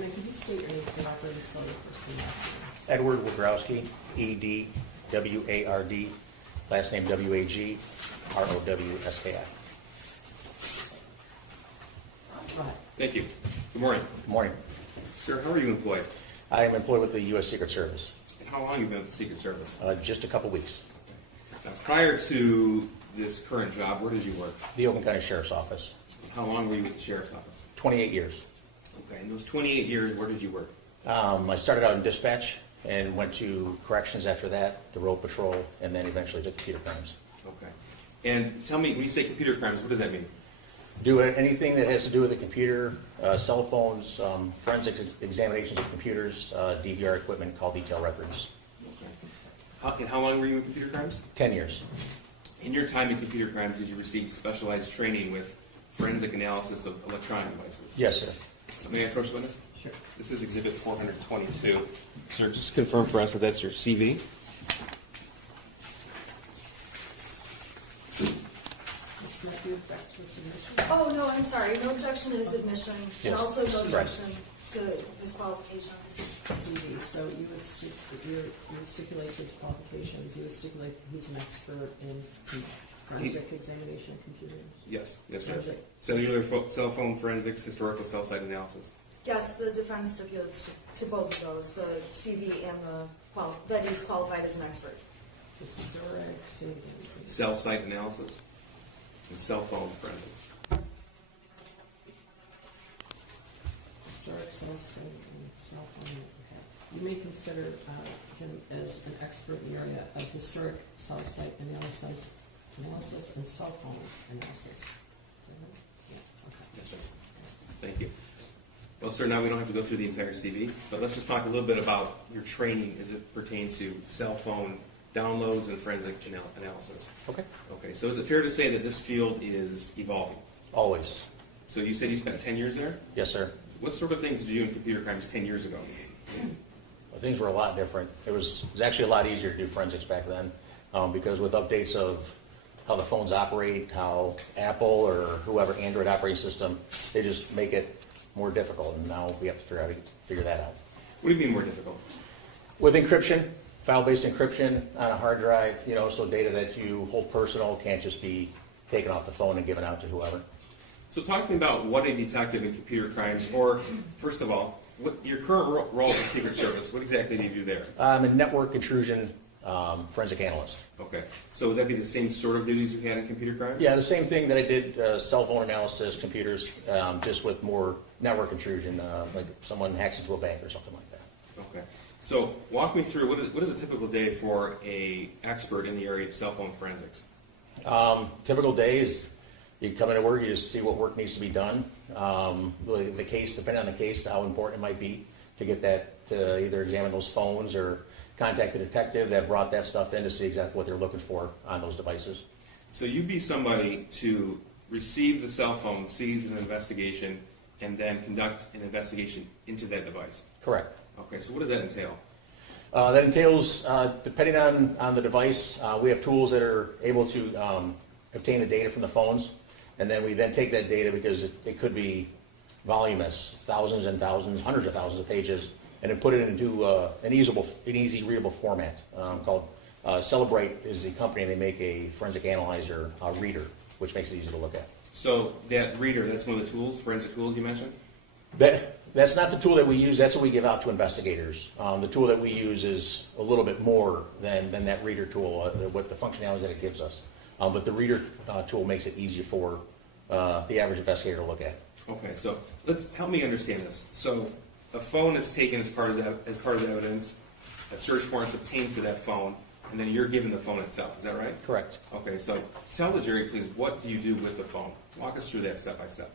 And then could you state your name for the record and spell your first and last name? Edward Wagrowski, E-D-W-A-R-D, last name W-A-G-R-O-W-S-K-I. Go ahead. Thank you. Good morning. Good morning. Sir, how are you employed? I am employed with the U.S. Secret Service. And how long have you been with the Secret Service? Just a couple weeks. Now, prior to this current job, where did you work? The Oakland County Sheriff's Office. How long were you with the Sheriff's Office? 28 years. Okay, in those 28 years, where did you work? I started out in dispatch and went to corrections after that, the road patrol, and then eventually to computer crimes. Okay. And tell me, when you say computer crimes, what does that mean? Do anything that has to do with the computer, cell phones, forensic examinations of computers, DVR equipment, call detail records. Okay. How long were you in computer crimes? 10 years. In your time in computer crimes, did you receive specialized training with forensic analysis of electronic devices? Yes, sir. May I approach the witness? Sure. This is Exhibit 422. Sir, just confirm for us that that's your CV. Ms. Smith, you object to submission? Oh, no, I'm sorry. No objection is admission, and Yes. also no Right. objection to disqualifications. CV, so you would stipulate his qualifications, you would stipulate that he's an expert in forensic examination of computers? Yes, that's right. Forensic. Cellular cell phone forensics, historical cell site analysis. Yes, the defense stipulates to both of those, the CV and that he's qualified as an expert. Historic, say it again, please. Cell site analysis and cell phone forensics. Historic cell site and cell phone. Okay. You may consider him as an expert in the area of historic cell site analysis and cell phone analysis. Is that right? Yeah, okay. That's right. Thank you. Well, sir, now we don't have to go through the entire CV, but let's just talk a little bit about your training as it pertains to cell phone downloads and forensic analysis. Okay. Okay, so is it fair to say that this field is evolving? Always. So you said you spent 10 years there? Yes, sir. What sort of things did you do in computer crimes 10 years ago? Well, things were a lot different. It was actually a lot easier to do forensics back then because with updates of how the phones operate, how Apple or whoever Android operating system, they just make it more difficult, and now we have to figure that out. What do you mean more difficult? With encryption, file-based encryption on a hard drive, so data that you hold personal can't just be taken off the phone and given out to whoever. So talk to me about what a detective in computer crimes, or first of all, what your current role as a Secret Service, what exactly do you do there? I'm a network intrusion forensic analyst. Okay, so would that be the same sort of duties you had in computer crimes? Yeah, the same thing that I did, cell phone analysis, computers, just with more network intrusion, like if someone hacks into a bank or something like that. Okay, so walk me through, what is a typical day for a expert in the area of cell phone forensics? Typical day is you come into work, you just see what work needs to be done. The case, depending on the case, how important it might be to get that, to either examine those phones or contact the detective that brought that stuff in to see exactly what they're looking for on those devices. So you'd be somebody to receive the cell phone, seize an investigation, and then conduct an investigation into that device? Correct. Okay, so what does that entail? That entails, depending on the device, we have tools that are able to obtain the data from the phones, and then we then take that data because it could be voluminous, thousands and thousands, hundreds of thousands of pages, and then put it into an easy readable format called Celebrate is the company, and they make a forensic analyzer reader, which makes it easy to look at. So that reader, that's one of the tools, forensic tools you mentioned? That's not the tool that we use. That's what we give out to investigators. The tool that we use is a little bit more than that reader tool, what the functionality that it gives us. But the reader tool makes it easier for the average investigator to look at. Okay, so help me understand this. So a phone is taken as part of the evidence, a search warrant is obtained for that phone, and then you're given the phone itself. Is that right? Correct. Okay, so tell the jury, please, what do you do with the phone? Walk us through that step by step.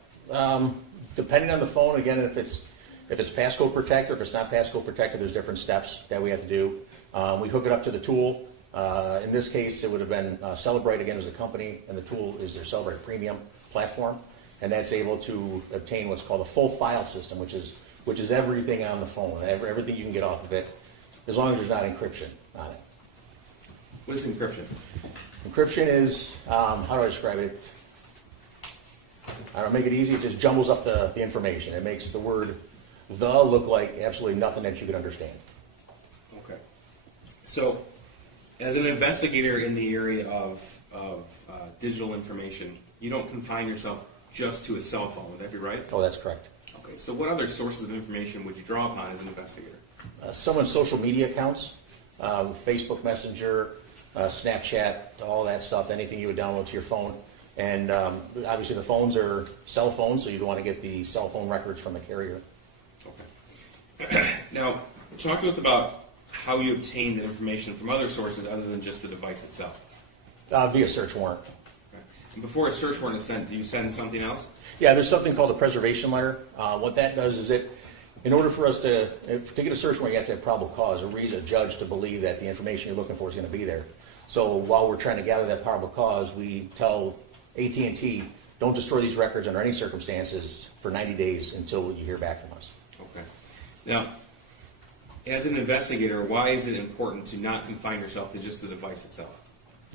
Depending on the phone, again, if it's passcode protected, if it's not passcode protected, there's different steps that we have to do. We hook it up to the tool. In this case, it would have been Celebrate, again, as a company, and the tool is their Celebrate Premium platform, and that's able to obtain what's called a full file system, which is everything on the phone, everything you can get off of it, as long as there's not encryption on it. What is encryption? Encryption is, how do I describe it? I don't make it easy. It just jumbles up the information. It makes the word The look like absolutely nothing that you could understand. Okay. So, as an investigator in the area of digital information, you don't confine yourself just to a cell phone. Would that be right? Oh, that's correct. Okay. So, what other sources of information would you draw upon as an investigator? Someone's social media accounts, Facebook Messenger, Snapchat, all that stuff, anything you would download to your phone. And obviously the phones are cell phones, so you'd want to get the cell phone records from the carrier. Okay. Now, talk to us about how you obtain the information from other sources other than just the device itself. Via search warrant. Okay. And before a search warrant is sent, do you send something else? Yeah, there's something called a preservation letter. What that does is in order for us to get a search warrant, you have to have probable cause, or reason a judge to believe that the information you're looking for is going to be there. So while we're trying to gather that probable cause, we tell AT&T, don't destroy these records under any circumstances for 90 days until you hear back from us. Okay. Now, as an investigator, why is it important to not confine yourself to just the device itself?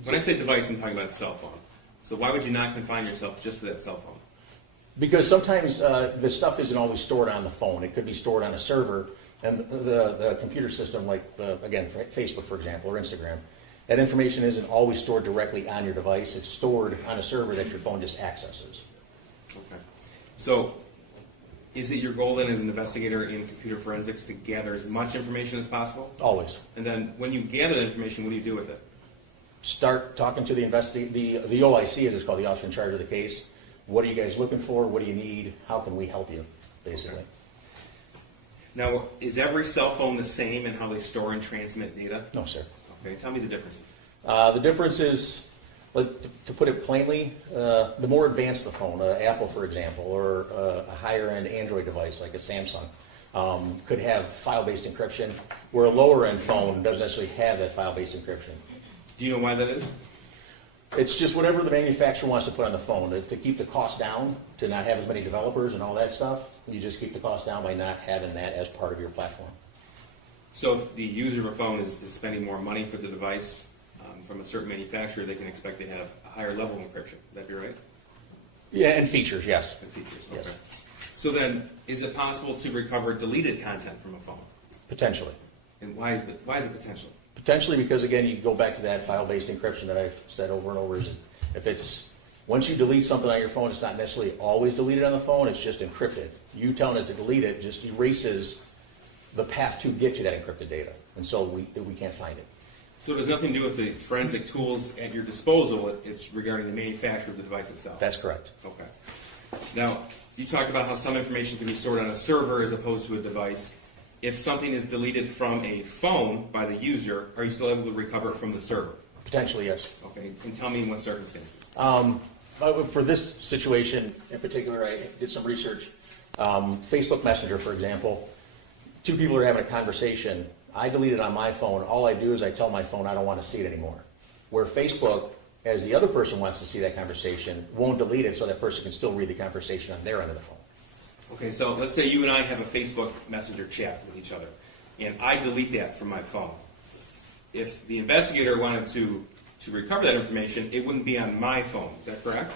When I say device, I'm talking about cell phone. So why would you not confine yourself just to that cell phone? Because sometimes the stuff isn't always stored on the phone. It could be stored on a server, and the computer system, like, again, Facebook, for example, or Instagram, that information isn't always stored directly on your device. It's stored on a server that your phone just accesses. Okay. So, is it your goal then as an investigator in computer forensics to gather as much information as possible? Always. And then when you gather the information, what do you do with it? Start talking to the OIC, as it's called, the officer in charge of the case. What are you guys looking for? What do you need? How can we help you, basically? Okay. Now, is every cell phone the same in how they store and transmit data? No, sir. Okay, tell me the differences. The difference is, to put it plainly, the more advanced the phone, Apple, for example, or a higher-end Android device like a Samsung, could have file-based encryption, where a lower-end phone doesn't necessarily have that file-based encryption. Do you know why that is? It's just whatever the manufacturer wants to put on the phone. To keep the cost down, to not have as many developers and all that stuff, you just keep the cost down by not having that as part of your platform. So if the user of a phone is spending more money for the device from a certain manufacturer, they can expect to have a higher level of encryption. Would that be right? Yeah, and features, yes. And features, okay. Yes. So then, is it possible to recover deleted content from a phone? Potentially. And why is it potential? Potentially because, again, you go back to that file-based encryption that I've said over and over. Is if it's, once you delete something on your phone, it's not necessarily always deleted on the phone, it's just encrypted. You telling it to delete it just erases the path to get you that encrypted data. And so we can't find it. So it has nothing to do with the forensic tools at your disposal, it's regarding the manufacturer of the device itself? That's correct. Okay. Now, you talked about how some information can be stored on a server as opposed to a device. If something is deleted from a phone by the user, are you still able to recover it from the server? Potentially, yes. Okay, and tell me in what circumstances. For this situation in particular, I did some research. Facebook Messenger, for example, two people are having a conversation. I delete it on my phone. All I do is I tell my phone I don't want to see it anymore. Where Facebook, as the other person wants to see that conversation, won't delete it so that person can still read the conversation on their end of the phone. Okay, so let's say you and I have a Facebook Messenger chat with each other, and I delete that from my phone. If the investigator wanted to recover that information, it wouldn't be on my phone. Is that correct?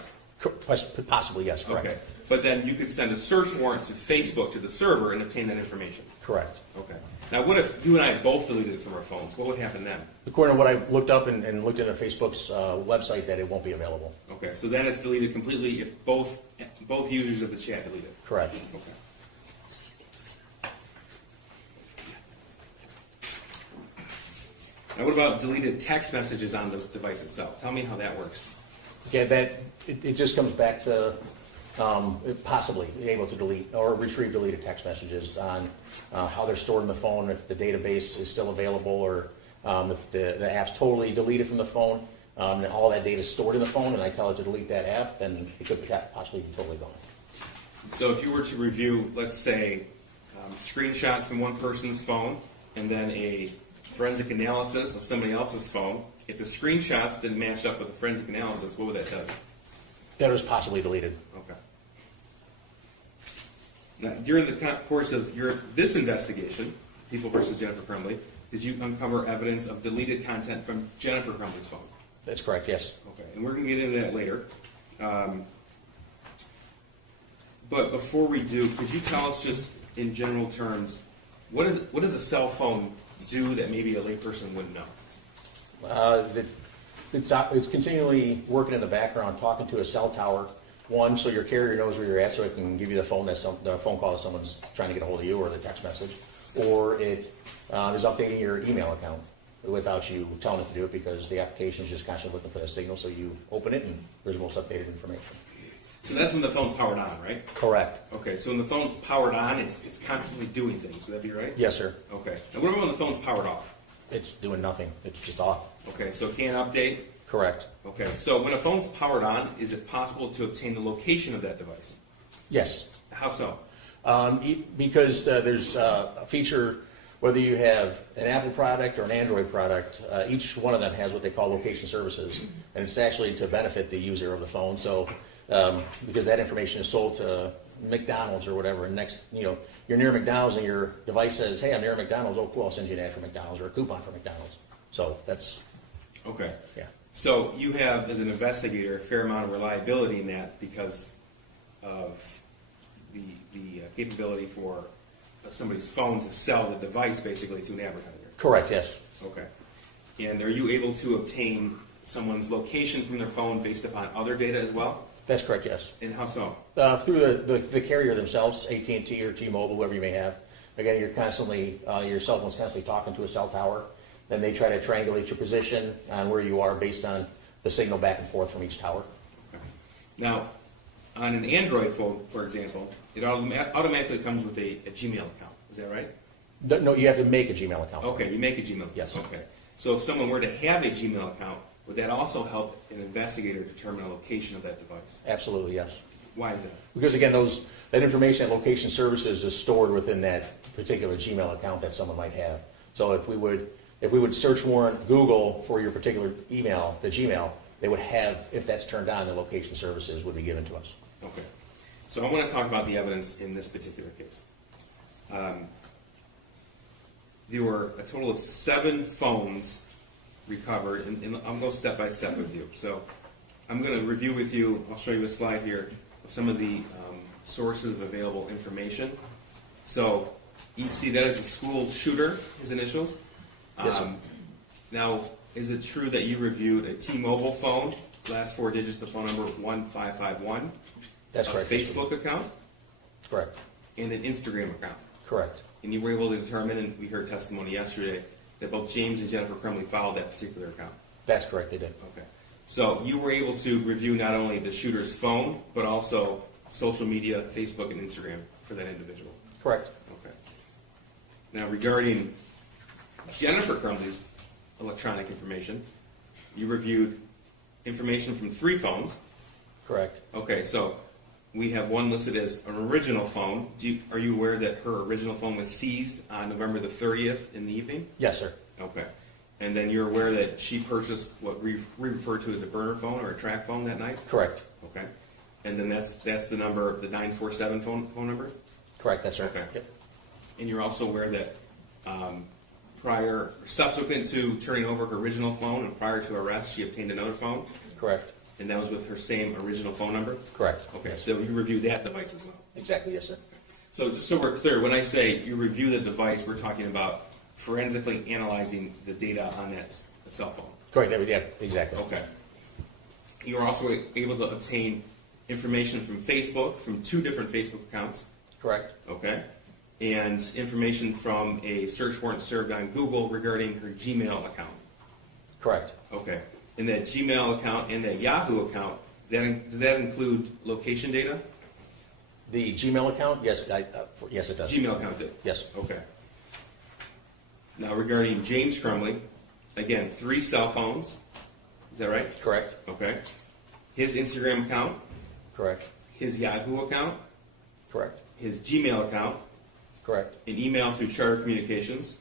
Possibly, yes, correct. Okay, but then you could send a search warrant to Facebook, to the server, and obtain that information. Correct. Okay. Now, what if you and I both deleted it from our phones? What would happen then? According to what I've looked up and looked into Facebook's website, that it won't be available. Okay, so then it's deleted completely if both users of the chat delete it. Correct. Okay. Now, what about deleted text messages on the device itself? Tell me how that works. Yeah, it just comes back to possibly being able to delete or retrieve deleted text messages on how they're stored in the phone, if the database is still available, or if the app's totally deleted from the phone, and all that data is stored in the phone, and I tell it to delete that app, then it could possibly be totally gone. So if you were to review, let's say, screenshots from one person's phone and then a forensic analysis of somebody else's phone, if the screenshots didn't match up with the forensic analysis, what would that tell you? That was possibly deleted. Okay. Now, during the course of this investigation, People versus Jennifer Crumbley, did you uncover evidence of deleted content from Jennifer Crumbley's phone? That's correct, yes. Okay, and we're going to get into that later. But before we do, could you tell us just in general terms, what does a cell phone do that maybe a layperson wouldn't know? It's continually working in the background, talking to a cell tower. One, so your carrier knows where you're at, so it can give you the phone call that someone's trying to get a hold of you, or the text message. Or it is updating your email account without you telling it to do it, because the application is just constantly looking for that signal. So you open it, and there's the most updated information. So that's when the phone's powered on, right? Correct. Okay, so when the phone's powered on, it's constantly doing things. Would that be right? Yes, sir. Okay. Now what about when the phone's powered off? It's doing nothing. It's just off. Okay, so it can't update? Correct. Okay, so when a phone's powered on, is it possible to obtain the location of that device? Yes. How so? Because there's a feature, whether you have an Apple product or an Android product, each one of them has what they call location services, and it's actually to benefit the user of the phone. So, because that information is sold to McDonald's or whatever, and next, you're near McDonald's and your device says, "Hey, I'm near McDonald's." Oh, cool! I'll send you an ad for McDonald's or a coupon for McDonald's. So that's Okay. yeah. So you have, as an investigator, a fair amount of reliability in that because of the capability for somebody's phone to sell the device basically to an advertiser. Correct. Yes. Okay. And are you able to obtain someone's location from their phone based upon other data as well? That's correct. Yes. And how so? Through the carrier themselves, AT&T or T-Mobile, whoever you may have. Again, you're constantly your cell phone's constantly talking to a cell tower. Then they try to triangulate your position on where you are based on the signal back and forth from each tower. Okay. Now, on an Android phone, for example, it automatically comes with a Gmail account. Is that right? No, you have to make a Gmail account. Okay, you make a Gmail account. Yes. Okay. So if someone were to have a Gmail account, would that also help an investigator determine the location of that device? Absolutely, yes. Why is that? Because again, that information, that location services, is stored within that particular Gmail account that someone might have. So if we would search warrant Google for your particular email, the Gmail, they would have, if that's turned on, the location services would be given to us. Okay. So I want to talk about the evidence in this particular case. There were a total of 7 phones recovered, and I'll go step by step with you. So I'm going to review with you, I'll show you a slide here of some of the sources of available information. So you see that is the school shooter, his initials. Yes, sir. Now, is it true that you reviewed a T-Mobile phone, last 4 digits, the phone number 1551? That's correct. A Facebook account? Correct. And an Instagram account? Correct. And you were able to determine, and we heard testimony yesterday, that both James and Jennifer Crumbley followed that particular account? That's correct, they did. Okay. So you were able to review not only the shooter's phone, but also social media, Facebook and Instagram for that individual? Correct. Okay. Now regarding Jennifer Crumbley's electronic information, you reviewed information from 3 phones. Correct. Okay, so we have one listed as an original phone. Are you aware that her original phone was seized on November the 30th in the evening? Yes, sir. Okay. And then you're aware that she purchased what we refer to as a burner phone or a track phone that night? Correct. Okay. And then that's the number, the 947 phone number? Correct, that's right. Okay. Yep. And you're also aware that subsequent to turning over her original phone and prior to arrest, she obtained another phone? Correct. And that was with her same original phone number? Correct. Okay, Yes. so you reviewed that device as well? Exactly, yes, sir. So just so we're clear, when I say you review the device, we're talking about forensically analyzing the data on that cell phone? Correct, yeah, exactly. Okay. You were also able to obtain information from Facebook, from 2 different Facebook accounts? Correct. Okay. And information from a search warrant served on Google regarding her Gmail account? Correct. Okay. And that Gmail account and that Yahoo account, did that include location data? The Gmail account, yes, yes, it does. Gmail account did? Yes. Okay. Now regarding James Crumbley, again, 3 cell phones. Is that right? Correct. Okay. His Instagram account, Correct. his Yahoo account, Correct. his Gmail account, Correct. an email through Charter Communications,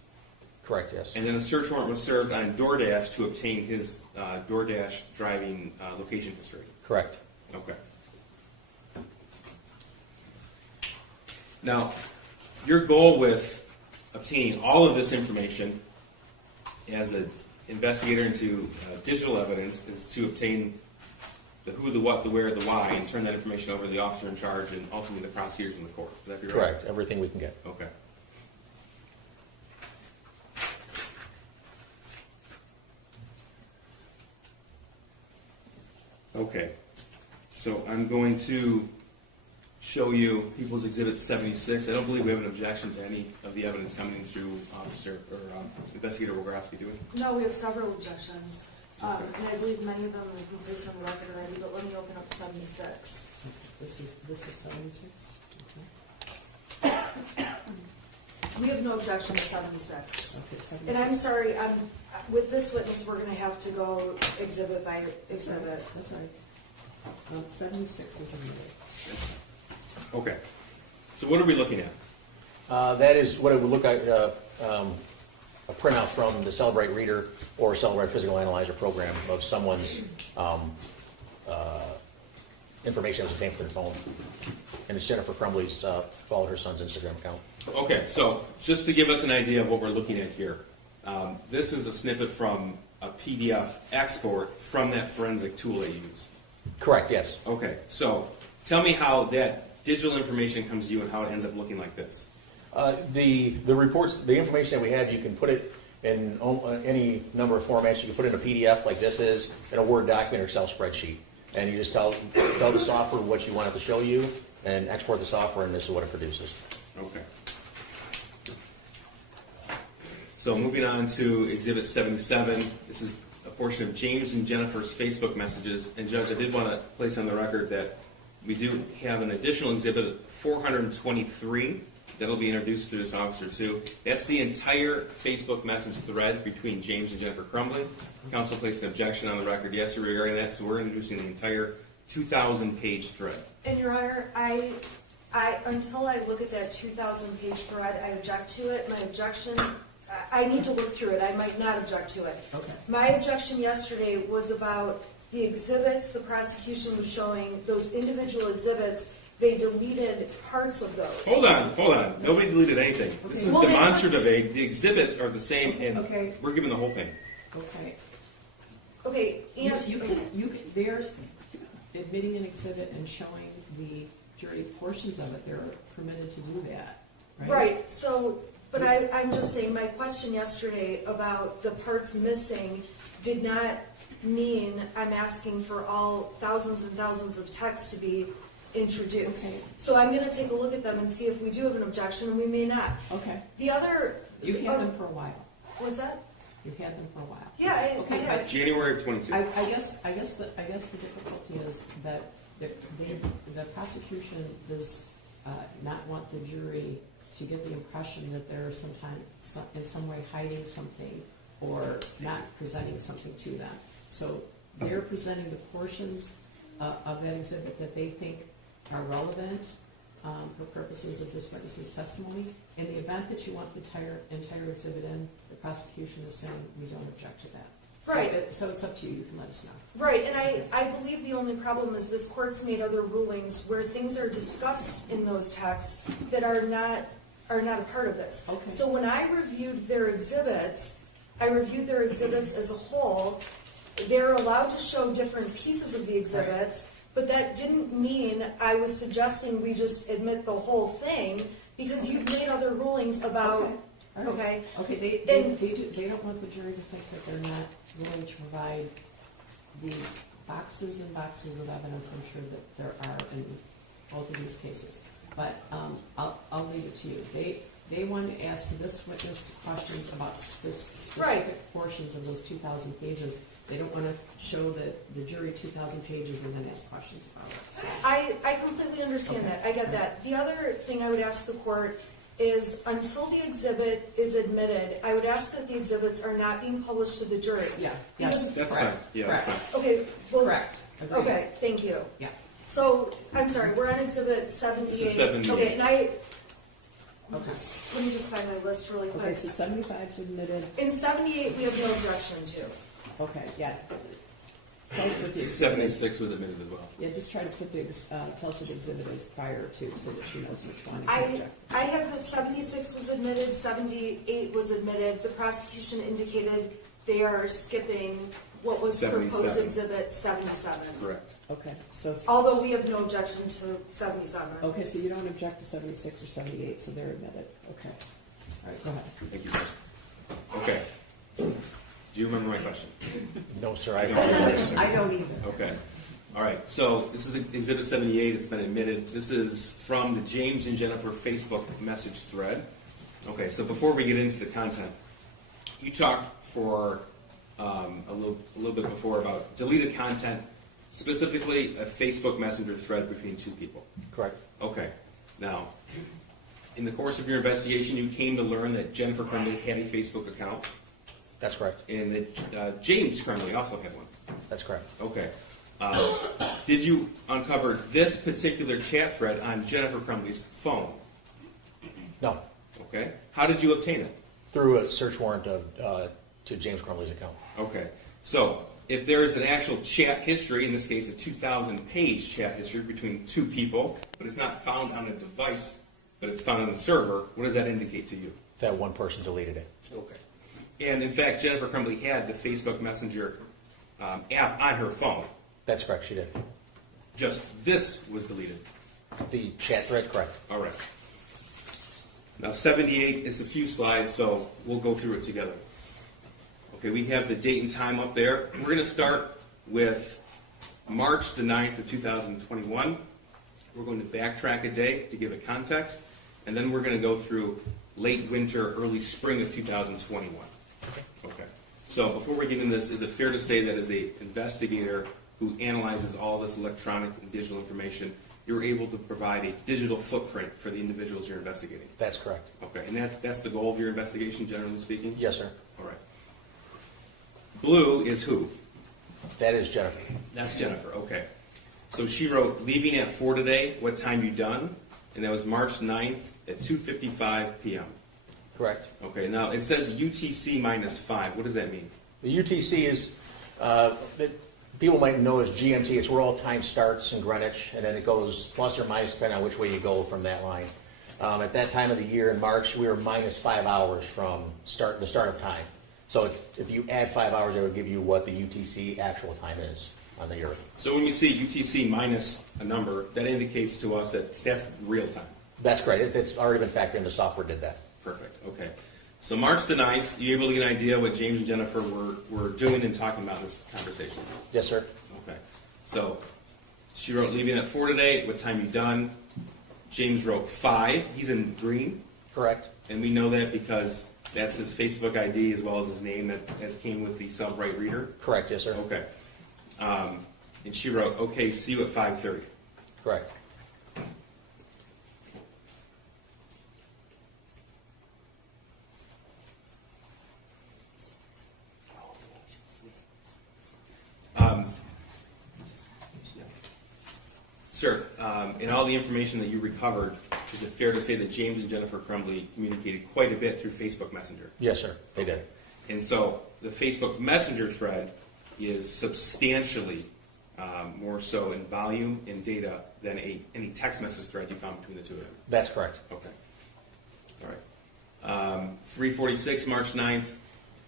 Correct, yes. and then a search warrant was served on DoorDash to obtain his DoorDash driving location history. Correct. Okay. Now, your goal with obtaining all of this information as an investigator into digital evidence is to obtain the who, the what, the where, the why, and turn that information over to the officer in charge and ultimately the prosecutors in the court. Would that be right? Correct, everything we can get. Okay. Okay, so I'm going to show you People's Exhibit 76. I don't believe we have an objection to any of the evidence coming through Officer or Investigator Wagrowski, do we? No, we have several objections, and I believe many of them have been placed on the record already, but let me open up 76. This is 76? We have no objection to 76. Okay, 76. And I'm sorry, with this witness, we're gonna have to go exhibit by exhibit. That's all right. 76 is admitted. Okay. So what are we looking at? That is what it would look like, a printout from the Celebrate Reader or Celebrate Physical Analyzer program of someone's information that's obtained from their phone. And it's Jennifer Crumbleys, followed her son's Instagram account. Okay, so just to give us an idea of what we're looking at here, this is a snippet from a PDF export from that forensic tool they use. Correct, yes. Okay, so tell me how that digital information comes to you and how it ends up looking like this. The reports, the information that we have, you can put it in any number of formats. You can put it in a PDF like this is, in a Word document or Excel spreadsheet. And you just tell the software what you want it to show you and export the software, and this is what it produces. Okay. So moving on to Exhibit 77, this is a portion of James and Jennifer's Facebook messages. And Judge, I did want to place on the record that we do have an additional exhibit, 423, that'll be introduced to this officer too. That's the entire Facebook message thread between James and Jennifer Crumbley. Counsel placed an objection on the record yesterday regarding that, so we're introducing the entire 2,000-page thread. And Your Honor, I until I look at that 2,000-page thread, I object to it. My objection, I need to look through it. I might not object to it. Okay. My objection yesterday was about the exhibits the prosecution was showing, those individual exhibits. They deleted parts of those. Hold on. Nobody deleted anything. This is Well, demonstrative aid. The exhibits are the same, and Okay. we're given the whole thing. Okay. Okay, and You can, they're admitting an exhibit and showing the jury portions of it. They're permitted to do that, right? right, so, but I'm just saying, my question yesterday about the parts missing did not mean I'm asking for all thousands and thousands of texts to be introduced. Okay. So I'm gonna take a look at them and see if we do have an objection, and we may not. Okay. The other. You've had them for a while. What's that? You've had them for a while. Yeah, I Okay, have. but January of 22. I guess the difficulty is that the prosecution does not want the jury to get the impression that they're in some way hiding something or not presenting something to them. So they're presenting the portions of that exhibit that they think are relevant for purposes of this witness's testimony. In the event that you want the entire exhibit in, the prosecution is saying we don't object to that. Right. So it's up to you. You can let us know. Right, and I believe the only problem is this court's made other rulings where things are discussed in those texts that are not a part of this. Okay. So when I reviewed their exhibits as a whole. They're allowed to show different pieces of the exhibits, but that didn't mean I was suggesting we just admit the whole thing, because you've made other rulings about, All right. okay? Okay, they don't want the jury to think that they're not willing to provide the boxes and boxes of evidence I'm sure that there are in both of these cases. But I'll leave it to you. They want to ask this witness questions about specific portions of those 2,000 pages. They don't want to show the jury 2,000 pages and then ask questions about it. So. I completely understand that. I get that. The other thing I would ask the court is until the exhibit is admitted, I would ask that the exhibits are not being published to the jury. Yeah, Because- yes, That's correct. fine. Yeah, correct. that's fine. Okay, well. Correct. Agreed. Okay, thank you. Yeah. So, I'm sorry, we're on exhibit 78. This is 78. Okay, and Okay. let me just find my list really quick. Okay, so 75 is admitted. In 78, we have no objection to. Okay, yeah. Tell us what the exhibit is. 76 was admitted as well. Yeah, just try to put tell us what the exhibit is prior to, so that she knows which one. I have that 76 was admitted, 78 was admitted. The prosecution indicated they are skipping what was proposed 77. exhibit 77. Correct. Okay, so, Although we have no objection to 77. okay, so you don't object to 76 or 78, so they're admitted, okay. All right, go ahead. Thank you, Judge. Okay. Do you remember my question? No, sir, I apologize. I don't either. Okay. All right. So this is Exhibit 78. It's been admitted. This is from the James and Jennifer Facebook message thread. Okay. So before we get into the content, you talked for a little bit before about deleted content, specifically a Facebook Messenger thread between two people. Correct. Okay. Now, in the course of your investigation, you came to learn that Jennifer Crumbley had a Facebook account, That's correct. and that James Crumbley also had one. That's correct. Okay. Did you uncover this particular chat thread on Jennifer Crumbley's phone? No, Okay. How did you obtain it? through a search warrant to James Crumbley's account. Okay. So, if there is an actual chat history, in this case a 2,000-page chat history between two people, but it's not found on a device, but it's found on the server, what does that indicate to you? That one person deleted it. Okay. And in fact, Jennifer Crumbley had the Facebook Messenger app on her phone. That's correct, she did. Just this was deleted. The chat thread, correct. All right. Now, 78 is a few slides, so we'll go through it together. Okay, we have the date and time up there. We're going to start with March the 9th of 2021. We're going to backtrack a day to give it context, and then we're going to go through late winter, early spring of 2021. Okay. So before we get into this, is it fair to say that as an investigator who analyzes all this electronic and digital information, you're able to provide a digital footprint for the individuals you're investigating? That's correct. Okay, and that's the goal of your investigation, generally speaking? Yes, sir. All right. Blue is who? That is Jennifer. That's Jennifer, okay. So she wrote, leaving at 4 today, what time you done? And that was March 9th at 2:55 p.m. Correct. Okay, now it says UTC minus 5. What does that mean? The UTC is, that people might know as GMT, it's where all time starts in Greenwich, and then it goes plus or minus depending on which way you go from that line. At that time of the year in March, we were minus 5 hours from the start of time. So if you add 5 hours, it would give you what the UTC actual time is on the Earth. So when you see UTC minus a number, that indicates to us that that's real time. That's great. It's already been factored in. The software did that. Perfect, okay. So March the 9th, you able to get an idea what James and Jennifer were doing and talking about in this conversation? Yes, sir. Okay. So she wrote, leaving at 4 today, what time you done? James wrote 5. He's in green. Correct. And we know that because that's his Facebook ID as well as his name that came with the Cellbrite reader. Correct. Yes, sir. Okay. And she wrote, okay, see you at 5:30. Correct. Sir, in all the information that you recovered, is it fair to say that James and Jennifer Crumbley communicated quite a bit through Facebook Messenger? Yes, sir. They did. And so the Facebook Messenger thread is substantially more so in volume and data than any text message thread you found between the two of them. That's correct. Okay. All right. 3:46, March 9th,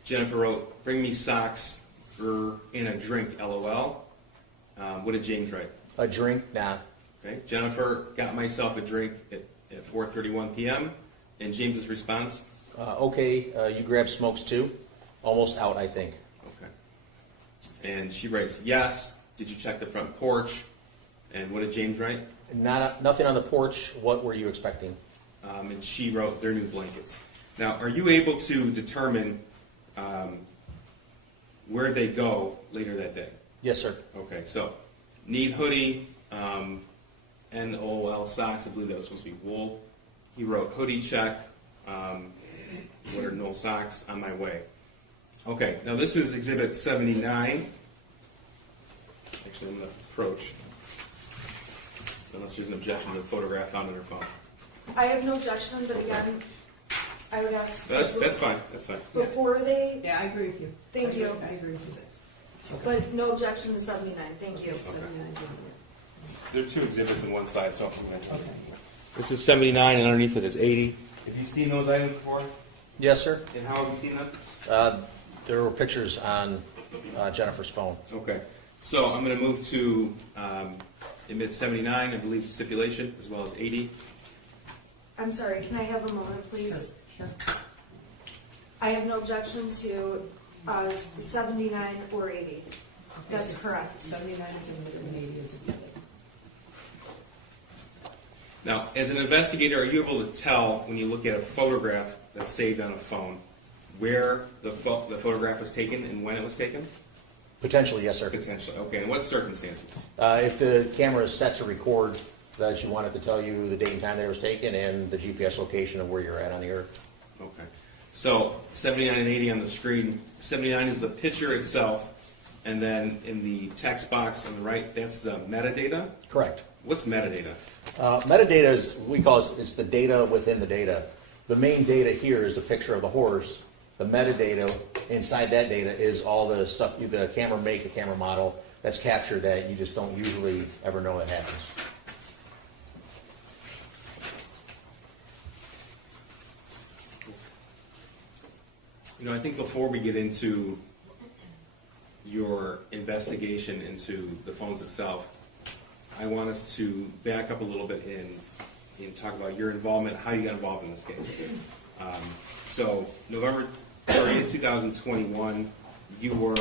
Jennifer wrote, bring me socks and a drink, LOL. What did James write? A drink? Nah. Okay. Jennifer, got myself a drink at 4:31 p.m. And James's response? Okay, you grab smokes too? Almost out, I think. Okay. And she writes, yes. Did you check the front porch? And what did James write? Nothing on the porch. What were you expecting? And she wrote, their new blankets. Now, are you able to determine where they go later that day? Yes, sir. Okay, so need hoodie, NOL socks. I believe that was supposed to be wool. He wrote hoodie check. What are no socks? On my way. Okay, now this is Exhibit 79. Actually, I'm going to approach. Unless there's an objection to the photograph found on her phone. I have no objection, but again, I would ask. That's fine. That's fine. Before they, Yeah, I agree with you. Thank you. I agree with you. but no objection to 79, thank you. 79, There are two exhibits on one side, so I'm going to. okay. This is 79, and underneath it is 80. Have you seen those items before? Yes, sir. And how have you seen them? There were pictures on Jennifer's phone. Okay, so I'm gonna move to admit 79, I believe stipulation, as well as 80. I'm sorry, can I have a moment, please? Sure. I have no objection to 79 or 80. That's correct. 79 is admitted and 80 is admitted. Now, as an investigator, are you able to tell when you look at a photograph that's saved on a phone where the photograph was taken and when it was taken? Potentially, yes, sir. Potentially, okay. And what circumstances? If the camera is set to record, that you want it to tell you the date and time that it was taken and the GPS location of where you're at on the earth. Okay. So 79 and 80 on the screen. 79 is the picture itself, and then in the text box on the right, that's the metadata. Correct. What's metadata? Metadata is, we call it, it's the data within the data. The main data here is the picture of the horse. The metadata inside that data is all the stuff, the camera make, the camera model, that's captured that you just don't usually ever know that happens. You know, I think before we get into your investigation into the phones itself, I want us to back up a little bit and talk about your involvement, how you got involved in this case. So November 30th, 2021, you were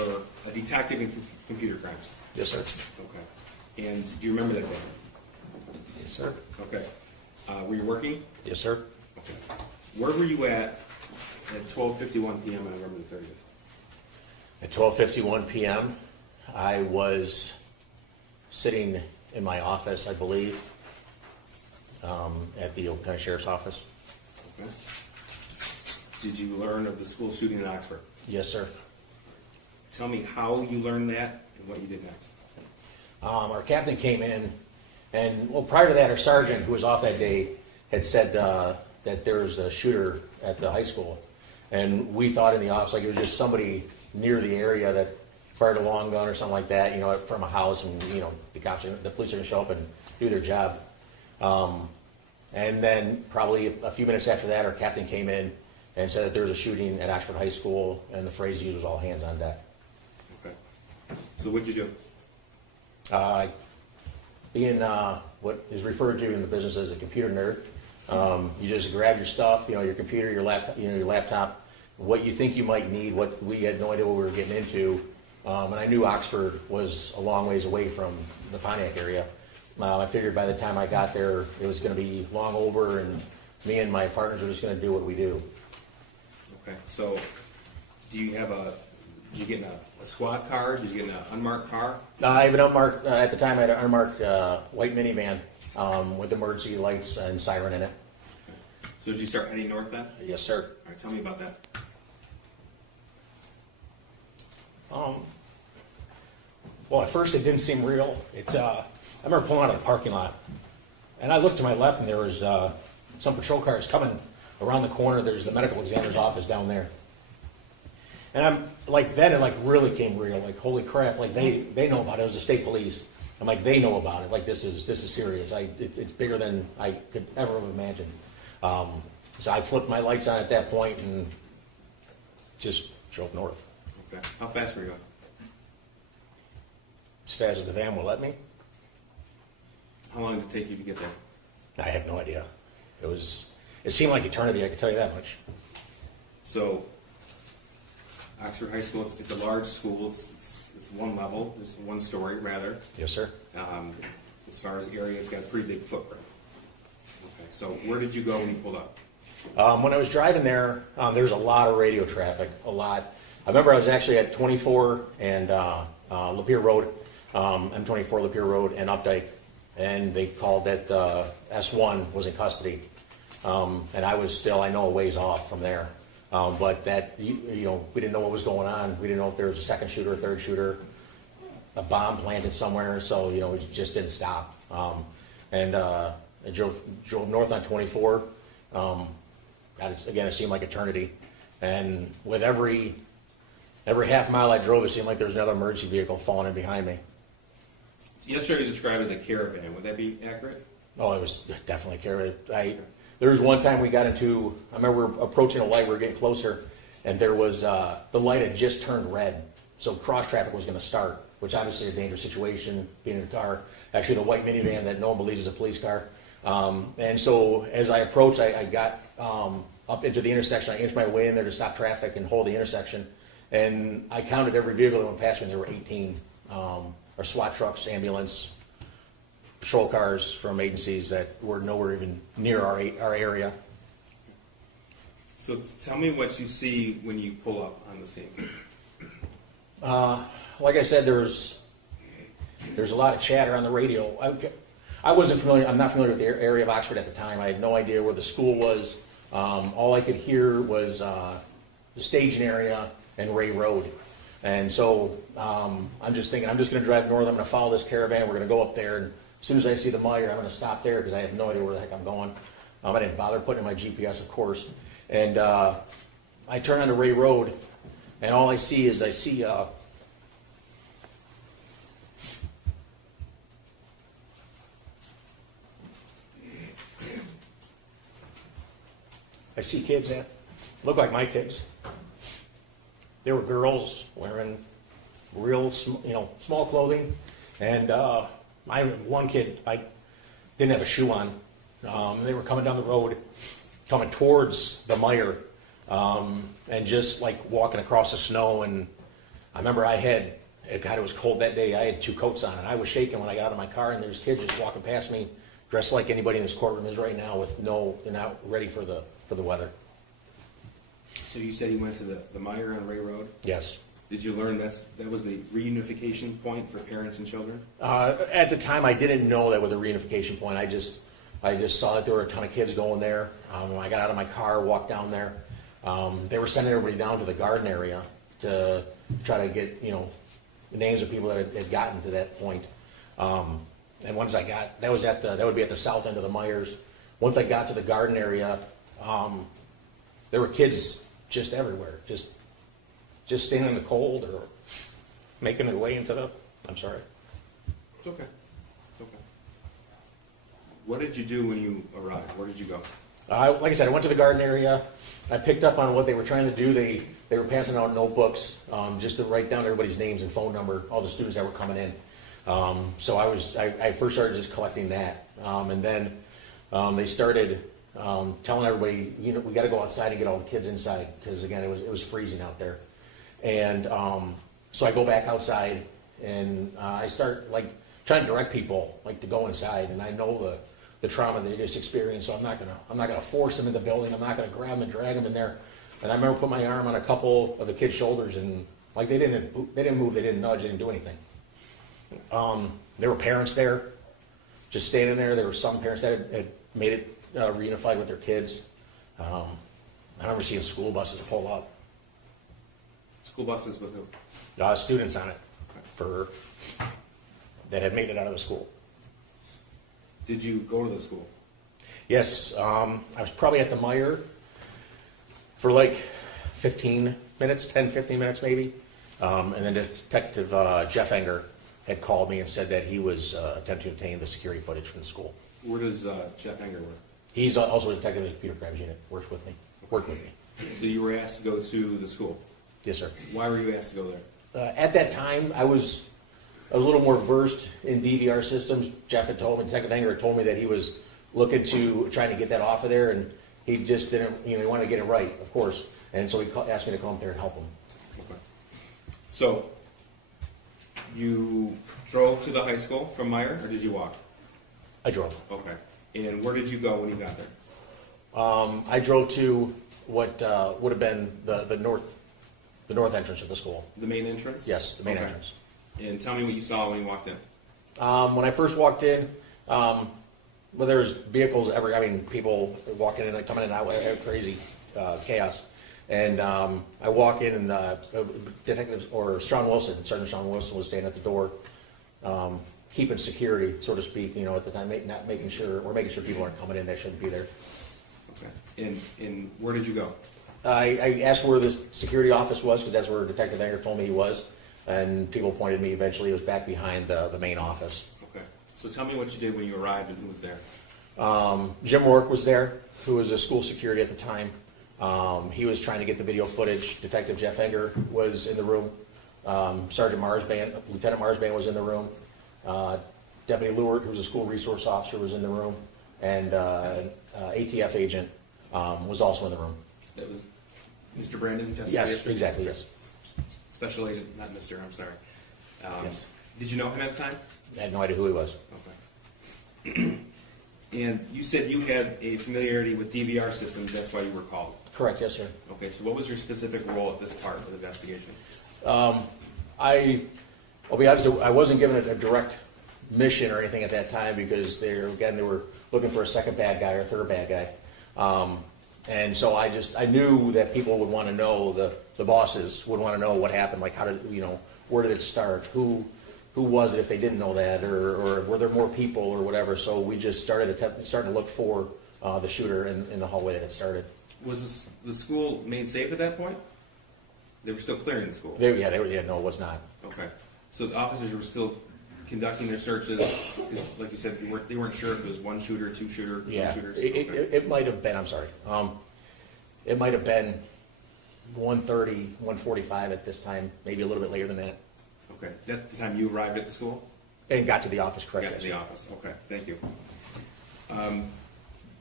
a detective in computer crimes. Yes, sir. Okay. And do you remember that day? Yes, sir. Okay. Were you working? Yes, sir. Okay. Where were you at 12:51 p.m. on November the 30th? At 12:51 p.m., I was sitting in my office, I believe, at the Oakland County Sheriff's Office. Okay. Did you learn of the school shooting in Oxford? Yes, sir. Tell me how you learned that and what you did next. Our captain came in, and well, prior to that, our sergeant, who was off that day, had said that there was a shooter at the high school, and we thought in the office like it was just somebody near the area that fired a long gun or something like that, you know, from a house, and you know, the police are going to show up and do their job. And then probably a few minutes after that, our captain came in and said that there was a shooting at Oxford High School, and the phrase used was all hands on deck. Okay. So what'd you do? Being what is referred to in the business as a computer nerd, you just grab your stuff, you know, your computer, your laptop, what you think you might need, what we had no idea what we were getting into. And I knew Oxford was a long ways away from the Pontiac area. I figured by the time I got there, it was going to be long over, and me and my partners were just going to do what we do. Okay. So did you get in a squad car? Did you get in an unmarked car? I have an unmarked, at the time I had an unmarked white minivan with emergency lights and siren in it. Okay. So did you start heading north then? Yes, sir. All right. Tell me about that. Well, at first it didn't seem real. I remember pulling out of the parking lot, and I looked to my left, and there was some patrol cars coming around the corner. There's the medical examiner's office down there. And I'm like, then it like really came real. Like, holy crap! Like they know about it. It was the state police. I'm like, they know about it. Like this is serious. It's bigger than I could ever have imagined. So I flipped my lights on at that point and just drove north. Okay. How fast were you going? As fast as the van will let me. How long did it take you to get there? I have no idea. It seemed like eternity, I can tell you that much. So, Oxford High School, it's a large school. It's one level, it's one story rather. Yes, sir. As far as area, it's got a pretty big footprint. Okay. So, where did you go when you pulled up? When I was driving there, there's a lot of radio traffic, a lot. I remember I was actually at 24 and Lapeer Road, M24 Lapeer Road and Updike, and they called that S1 was in custody. And I was still, I know, a ways off from there. But that, you know, we didn't know what was going on. We didn't know if there was a second shooter, a third shooter, a bomb planted somewhere. So, you know, it just didn't stop. And I drove north on 24. Again, it seemed like eternity. And with every half mile I drove, it seemed like there was another emergency vehicle falling in behind me. Yesterday was described as a caravan. Would that be accurate? Oh, it was definitely a caravan. There was one time we got into, I remember we were approaching a light, we were getting closer, and there was, the light had just turned red. so cross traffic was gonna start, which obviously is a dangerous situation, being in a car, actually the white minivan that no one believes is a police car. And so as I approached, I got up into the intersection, I inched my way in there to stop traffic and hold the intersection, and I counted every vehicle that went past me, and there were 18, or SWAT trucks, ambulance, patrol cars from agencies that were nowhere even near our area. So tell me what you see when you pull up on the scene. Like I said, there's a lot of chatter on the radio. I wasn't familiar. I'm not familiar with the area of Oxford at the time. I had no idea where the school was. All I could hear was the staging area and Ray Road. And so I'm just thinking, I'm just going to drive north. I'm going to follow this caravan. We're going to go up there, and as soon as I see the Meyer, I'm going to stop there because I have no idea where the heck I'm going. I didn't bother putting in my GPS, of course. And I turn onto Ray Road, and all I see is I see kids that look like my kids. They were girls wearing real, small clothing, and one kid, I didn't have a shoe on. They were coming down the road, coming towards the Meyer, and just like walking across the snow. And I remember God, it was cold that day. I had 2 coats on, and I was shaking when I got out of my car. And there's kids just walking past me, dressed like anybody in this courtroom is right now, they're not ready for the weather. So you said you went to the Meyer on Ray Road? Yes. Did you learn that was the reunification point for parents and children? At the time, I didn't know that was a reunification point. I just saw that there were a ton of kids going there. When I got out of my car, walked down there. They were sending everybody down to the garden area to try to get, the names of people that had gotten to that point. And once I got, that would be at the south end of the Myers. Once I got to the garden area, there were kids just everywhere, just standing in the cold or making their way into I'm sorry. It's okay. It's okay. What did you do when you arrived? Where did you go? Like I said, I went to the garden area. I picked up on what they were trying to do. They were passing out notebooks just to write down everybody's names and phone number, all the students that were coming in. So I first started just collecting that. And then they started telling everybody, we got to go outside and get all the kids inside because, again, it was freezing out there. And so I go back outside and I start trying to direct people to go inside. And I know the trauma they just experienced, so I'm not gonna force them in the building. I'm not gonna grab them and drag them in there. And I remember putting my arm on a couple of the kids' shoulders, and they didn't move, they didn't nudge, they didn't do anything. There were parents there, just standing there. There were some parents that had made it reunified with their kids. I remember seeing school buses pull up. School buses with who? Students on it that had made it out of the school. Did you go to the school? Yes, I was probably at the Meyer for 15 minutes, 10, 15 minutes maybe. And then Detective Jeff Enger had called me and said that he was attempting to obtain the security footage from the school. Where does Jeff Enger work? He's also a detective in the computer crimes unit, worked with me. So you were asked to go to the school? Yes, sir. Why were you asked to go there? At that time, I was a little more versed in DVR systems. Jeff had told me, Detective Enger had told me that he was looking to trying to get that off of there, and he just didn't, he wanted to get it right, of course. And so he asked me to come up there and help him. Okay. So you drove to the high school from Meyer, or did you walk? I drove. Okay. And where did you go when you got there? I drove to what would have been the north entrance of the school. The main entrance? Yes, the main entrance. And tell me what you saw when you walked in. When I first walked in, there's vehicles people walking in and coming in and out, crazy chaos. And I walk in, and Detective Sergeant Sean Wilson was standing at the door, keeping security, so to speak. At the time, making sure people aren't coming in that shouldn't be there. Okay. And where did you go? I asked where the security office was because that's where Detective Enger told me he was, and people pointed me. Eventually, it was back behind the main office. Okay. So tell me what you did when you arrived and who was there. Jim Rourke was there, who was a school security at the time. He was trying to get the video footage. Detective Jeff Enger was in the room. Sergeant Marsban, Lieutenant Marsban was in the room. Deputy Lewert, who's a school resource officer, was in the room, and ATF agent was also in the room. That was Mr. Brandon who testified Yes, yesterday? exactly, yes. Special agent, not Mr., I'm sorry. Yes. Did you know him at the time? I had no idea who he was. Okay. And you said you had a familiarity with DVR systems, that's why you were called. Correct, yes, sir. Okay, so what was your specific role at this part of the investigation? I'll be honest, I wasn't given a direct mission or anything at that time because they were looking for a second bad guy or a third bad guy. And so I knew that people would want to know, the bosses would want to know what happened, like how did, where did it start? Who was it if they didn't know that, or were there more people or whatever? So we just starting to look for the shooter in the hallway that it started. Was the school made safe at that point? They were still clearing the school? No, it was not. Okay. So the officers were still conducting their searches, because like you said, they weren't sure if it was one shooter, two shooter, Yeah, three shooters? it might have been, I'm sorry. It might have been 1:30, 1:45 at this time, maybe a little bit later than that. Okay. That's the time you arrived at the school? And got to the office, correct? Got yes, to the sir. office. Okay, thank you.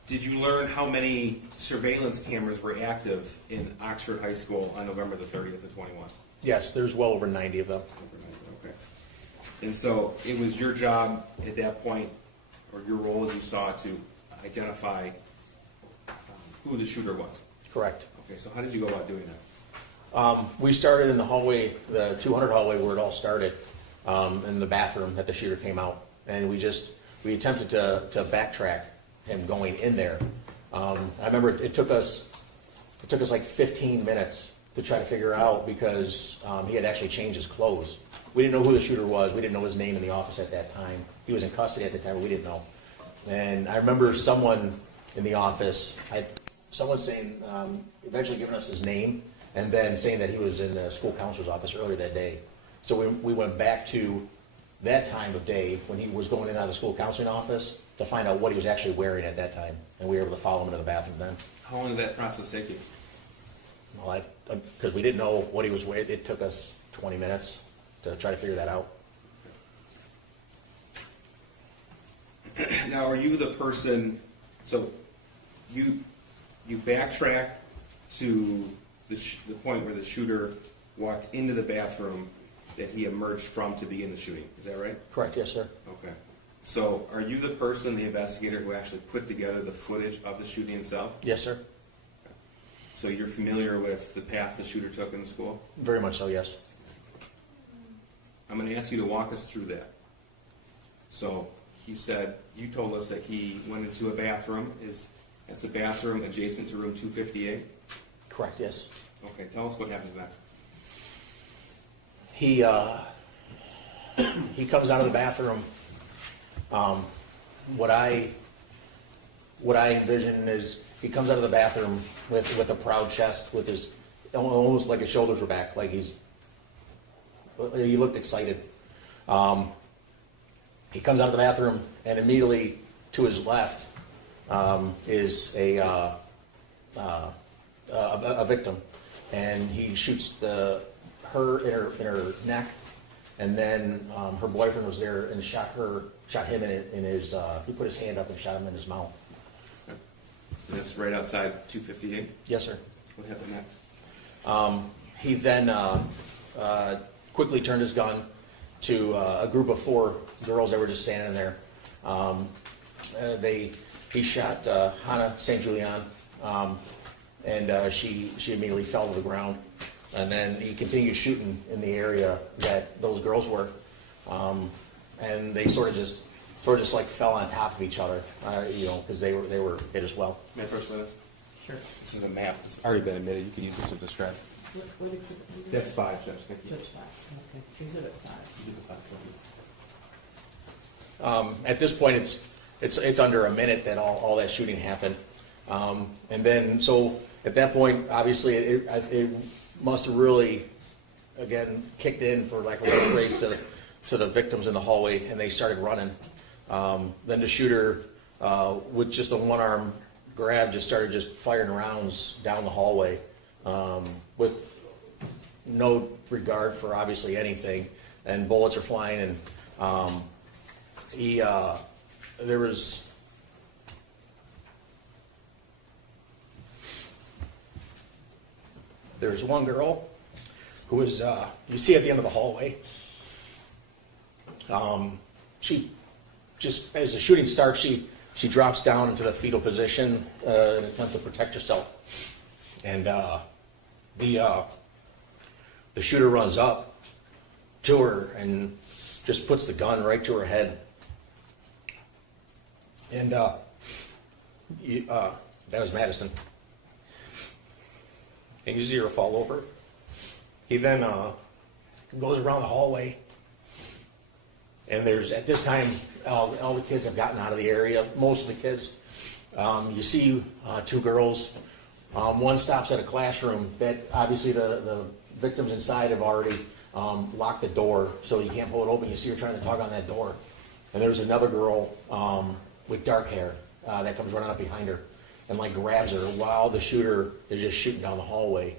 Did you learn how many surveillance cameras were active in Oxford High School on November the 30th of 21? Yes, there's well over 90 of them. Okay. And so it was your job at that point, or your role as you saw, to identify who the shooter was? Correct. Okay, so how did you go about doing that? We started in the hallway, the 200 hallway where it all started, in the bathroom that the shooter came out. And we attempted to backtrack him going in there. I remember it took us like 15 minutes to try to figure out because he had actually changed his clothes. We didn't know who the shooter was. We didn't know his name in the office at that time. He was in custody at the time, but we didn't know. And I remember someone in the office, someone saying, eventually giving us his name, and then saying that he was in the school counselor's office earlier that day. So we went back to that time of day when he was going in and out of the school counseling office to find out what he was actually wearing at that time. And we were able to follow him into the bathroom then. How long did that process take you? Well, because we didn't know what he was wearing, it took us 20 minutes to try to figure that out. Now, are you the person, so you backtrack to the point where the shooter walked into the bathroom that he emerged from to begin the shooting, is that right? Correct, yes, sir. Okay. So are you the person, the investigator, who actually put together the footage of the shooting itself? Yes, sir. So you're familiar with the path the shooter took in the school? Very much so, yes. I'm going to ask you to walk us through that. So he said, you told us that he went into a bathroom. That's the bathroom adjacent to room 258? Correct, yes. Okay, tell us what happens next. He comes out of the bathroom. What I envision is he comes out of the bathroom with a proud chest, with his almost like his shoulders were back, like he looked excited. He comes out of the bathroom, and immediately to his left is a victim, and he shoots her in her neck, and then her boyfriend was there and shot him in his. He put his hand up and shot him in his mouth. And that's right outside 258? Yes, sir. What happened next? He then quickly turned his gun to a group of 4 girls that were just standing there. He shot Hannah St. Julian, and she immediately fell to the ground. And then he continued shooting in the area that those girls were, and they sort of just like fell on top of each other, because they were hit as well. May I first with us? Sure. This is a map. It's already been admitted. You can use this to describe. What exhibit? That's 5, Judge. Thank you. Judge 5, okay. Exhibit 5. Exhibit 5. At this point, it's under a minute that all that shooting happened, and then so at that point, obviously, it must have really, again, kicked in, for lack of a better phrase, to the victims in the hallway, and they started running. Then the shooter, with just a one-arm grab, just started firing rounds down the hallway, with no regard for obviously anything, and bullets are flying, and there's one girl who was, you see at the end of the hallway, she just, as the shooting starts, she drops down into the fetal position in an attempt to protect herself. And the shooter runs up to her and just puts the gun right to her head. And that was Madison. And you see her fall over. He then goes around the hallway. And there's, at this time, all the kids have gotten out of the area, most of the kids. You see two girls. One stops at a classroom that obviously the victims inside have already locked the door, so you can't pull it open. You see her trying to tug on that door. And there's another girl with dark hair that comes running up behind her and like grabs her while the shooter is just shooting down the hallway.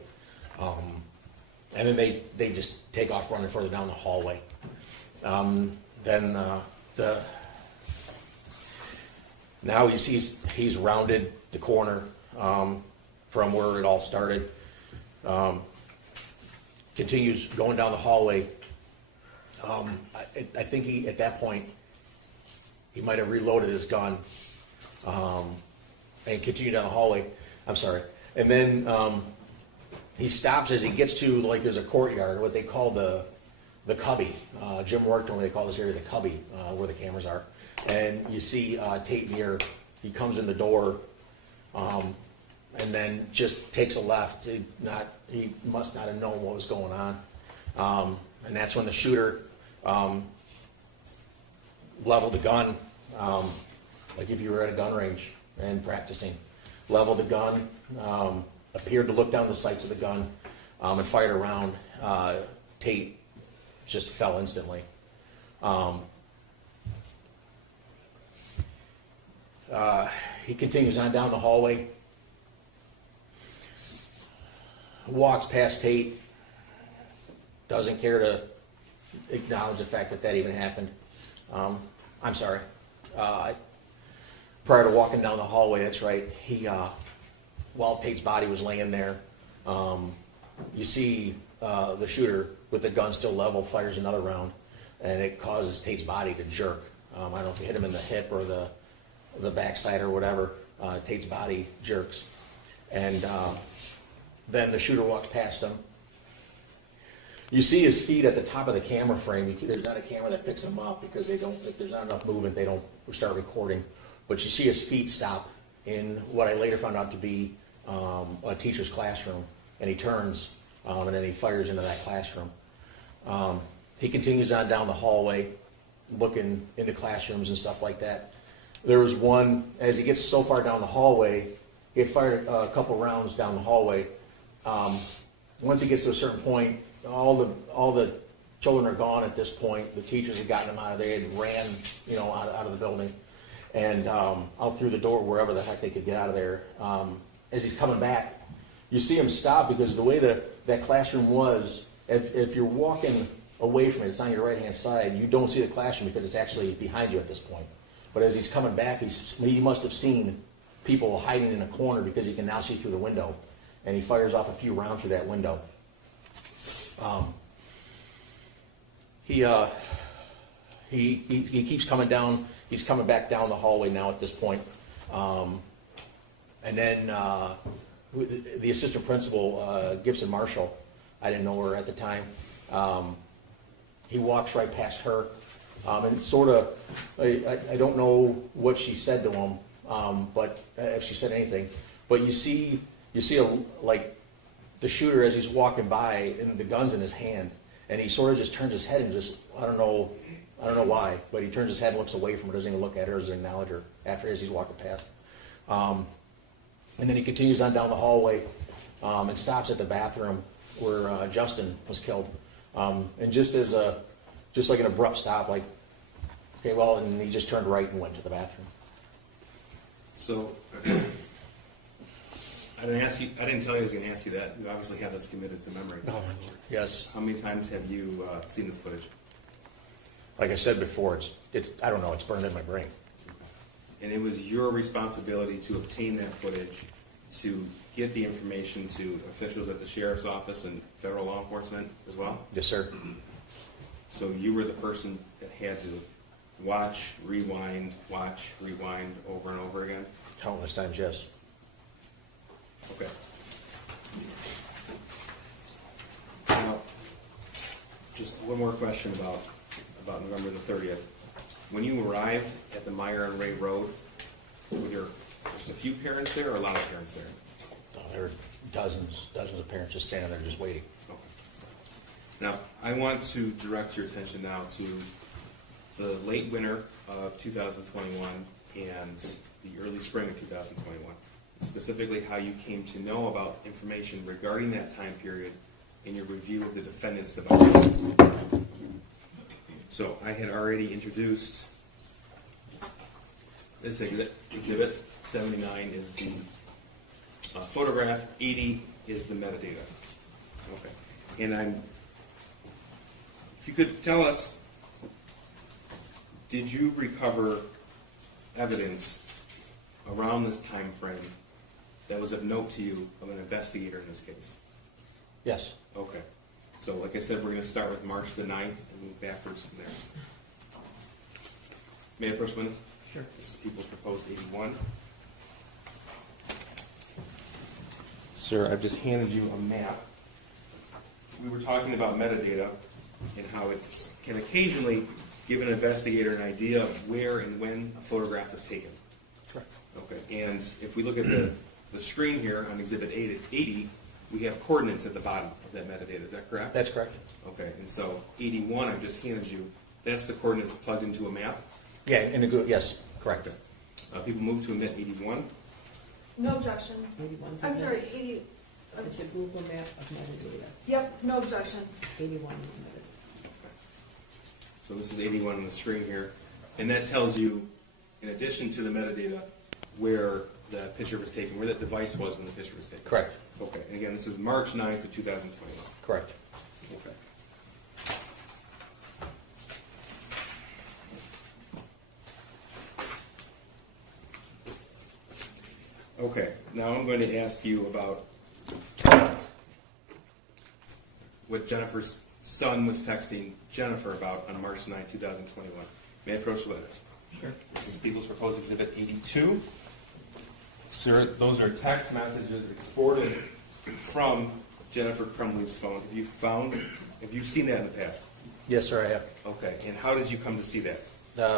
And then they just take off running further down the hallway. Then now he's rounded the corner from where it all started. Continues going down the hallway. I think at that point he might have reloaded his gun and continued down the hallway. I'm sorry. And then he stops as he gets to, like, there's a courtyard, what they call the cubby. Jim worked on what they call this area the cubby, where the cameras are. And you see Tate Muir, he comes in the door and then just takes a left. He must not have known what was going on. And that's when the shooter leveled the gun, like if you were at a gun range and practicing. Leveled the gun, appeared to look down the sights of the gun, and fired around. Tate just fell instantly. He continues on down the hallway, walks past Tate, doesn't care to acknowledge the fact that even happened. I'm sorry. Prior to walking down the hallway, that's right, while Tate's body was laying there, you see the shooter with the gun still level fires another round, and it causes Tate's body to jerk. I don't know if it hit him in the hip or the backside or whatever. Tate's body jerks, and then the shooter walks past him. You see his feet at the top of the camera frame. There's not a camera that picks him up because if there's not enough movement, they don't start recording. But you see his feet stop in what I later found out to be a teacher's classroom, and he turns and then he fires into that classroom. He continues on down the hallway, looking into classrooms and stuff like that. There was one, as he gets so far down the hallway, he had fired a couple rounds down the hallway. Once he gets to a certain point, all the children are gone at this point. The teachers had gotten them out of there, had ran, out of the building, and out through the door, wherever the heck they could get out of there. As he's coming back, you see him stop because the way that classroom was, if you're walking away from it, it's on your right-hand side, you don't see the classroom because it's actually behind you at this point. But as he's coming back, he must have seen people hiding in a corner because he can now see through the window, and he fires off a few rounds through that window. He keeps coming down. He's coming back down the hallway now at this point. And then the assistant principal, Gibson Marshall, I didn't know her at the time. He walks right past her, and sort of, I don't know what she said to him, but if she said anything. But you see the shooter as he's walking by, and the gun's in his hand, and he sort of just turns his head and just, I don't know why, but he turns his head and looks away from her, doesn't even look at her, doesn't acknowledge her as he's walking past. And then he continues on down the hallway and stops at the bathroom where Justin was killed. And just like an abrupt stop, like, okay, well, and he just turned right and went to the bathroom. So, I didn't tell you I was going to ask you that. You obviously have this committed to memory. Yes. How many times have you seen this footage? Like I said before, I don't know, it's burned in my brain. And it was your responsibility to obtain that footage, to get the information to officials at the sheriff's office and federal law enforcement as well? Yes, sir. So you were the person that had to watch, rewind over and over again? Countless times, yes. Okay. Now, just one more question about November the 30th. When you arrived at the Meyer and Ray Road, were there just a few parents there or a lot of parents there? There were dozens of parents just standing there just waiting. Okay. Now, I want to direct your attention now to the late winter of 2021 and the early spring of 2021. Specifically, how you came to know about information regarding that time period in your review of the defendant's device. So, I had already introduced this exhibit. 79 is the photograph, 80 is the metadata. Okay. And if you could tell us, did you recover evidence around this time frame that was of note to you of an investigator in this case? Yes. Okay. So, like I said, we're going to start with March the 9th and move backwards from there. May I approach witness? Sure. This is People's Proposed 81. Sir, I've just handed you a map. We were talking about metadata and how it can occasionally give an investigator an idea of where and when a photograph is taken. Correct. Okay, and if we look at the screen here on Exhibit 80, we have coordinates at the bottom of that metadata. Is that correct? That's correct. Okay, and so 81 I've just handed you, that's the coordinates plugged into a map. Yeah, yes, correct. People move to admit 81. No objection. 81's I'm a sorry, map. 80, It's a Google map of metadata. yep, no objection. 81 is omitted. So this is 81 on the screen here, and that tells you, in addition to the metadata, where the picture was taken, where that device was when the picture was taken. Correct. Okay, and again, this is March 9th of 2021. Correct. Okay. Okay, now I'm going to ask you about what Jennifer's son was texting Jennifer about on March 9, 2021. May I approach the witness? Sure. This is People's Proposed Exhibit 82. Sir, those are text messages exported from Jennifer Crumbley's phone. Have you seen that in the past? Yes, sir, I have. Okay, and how did you come to see that?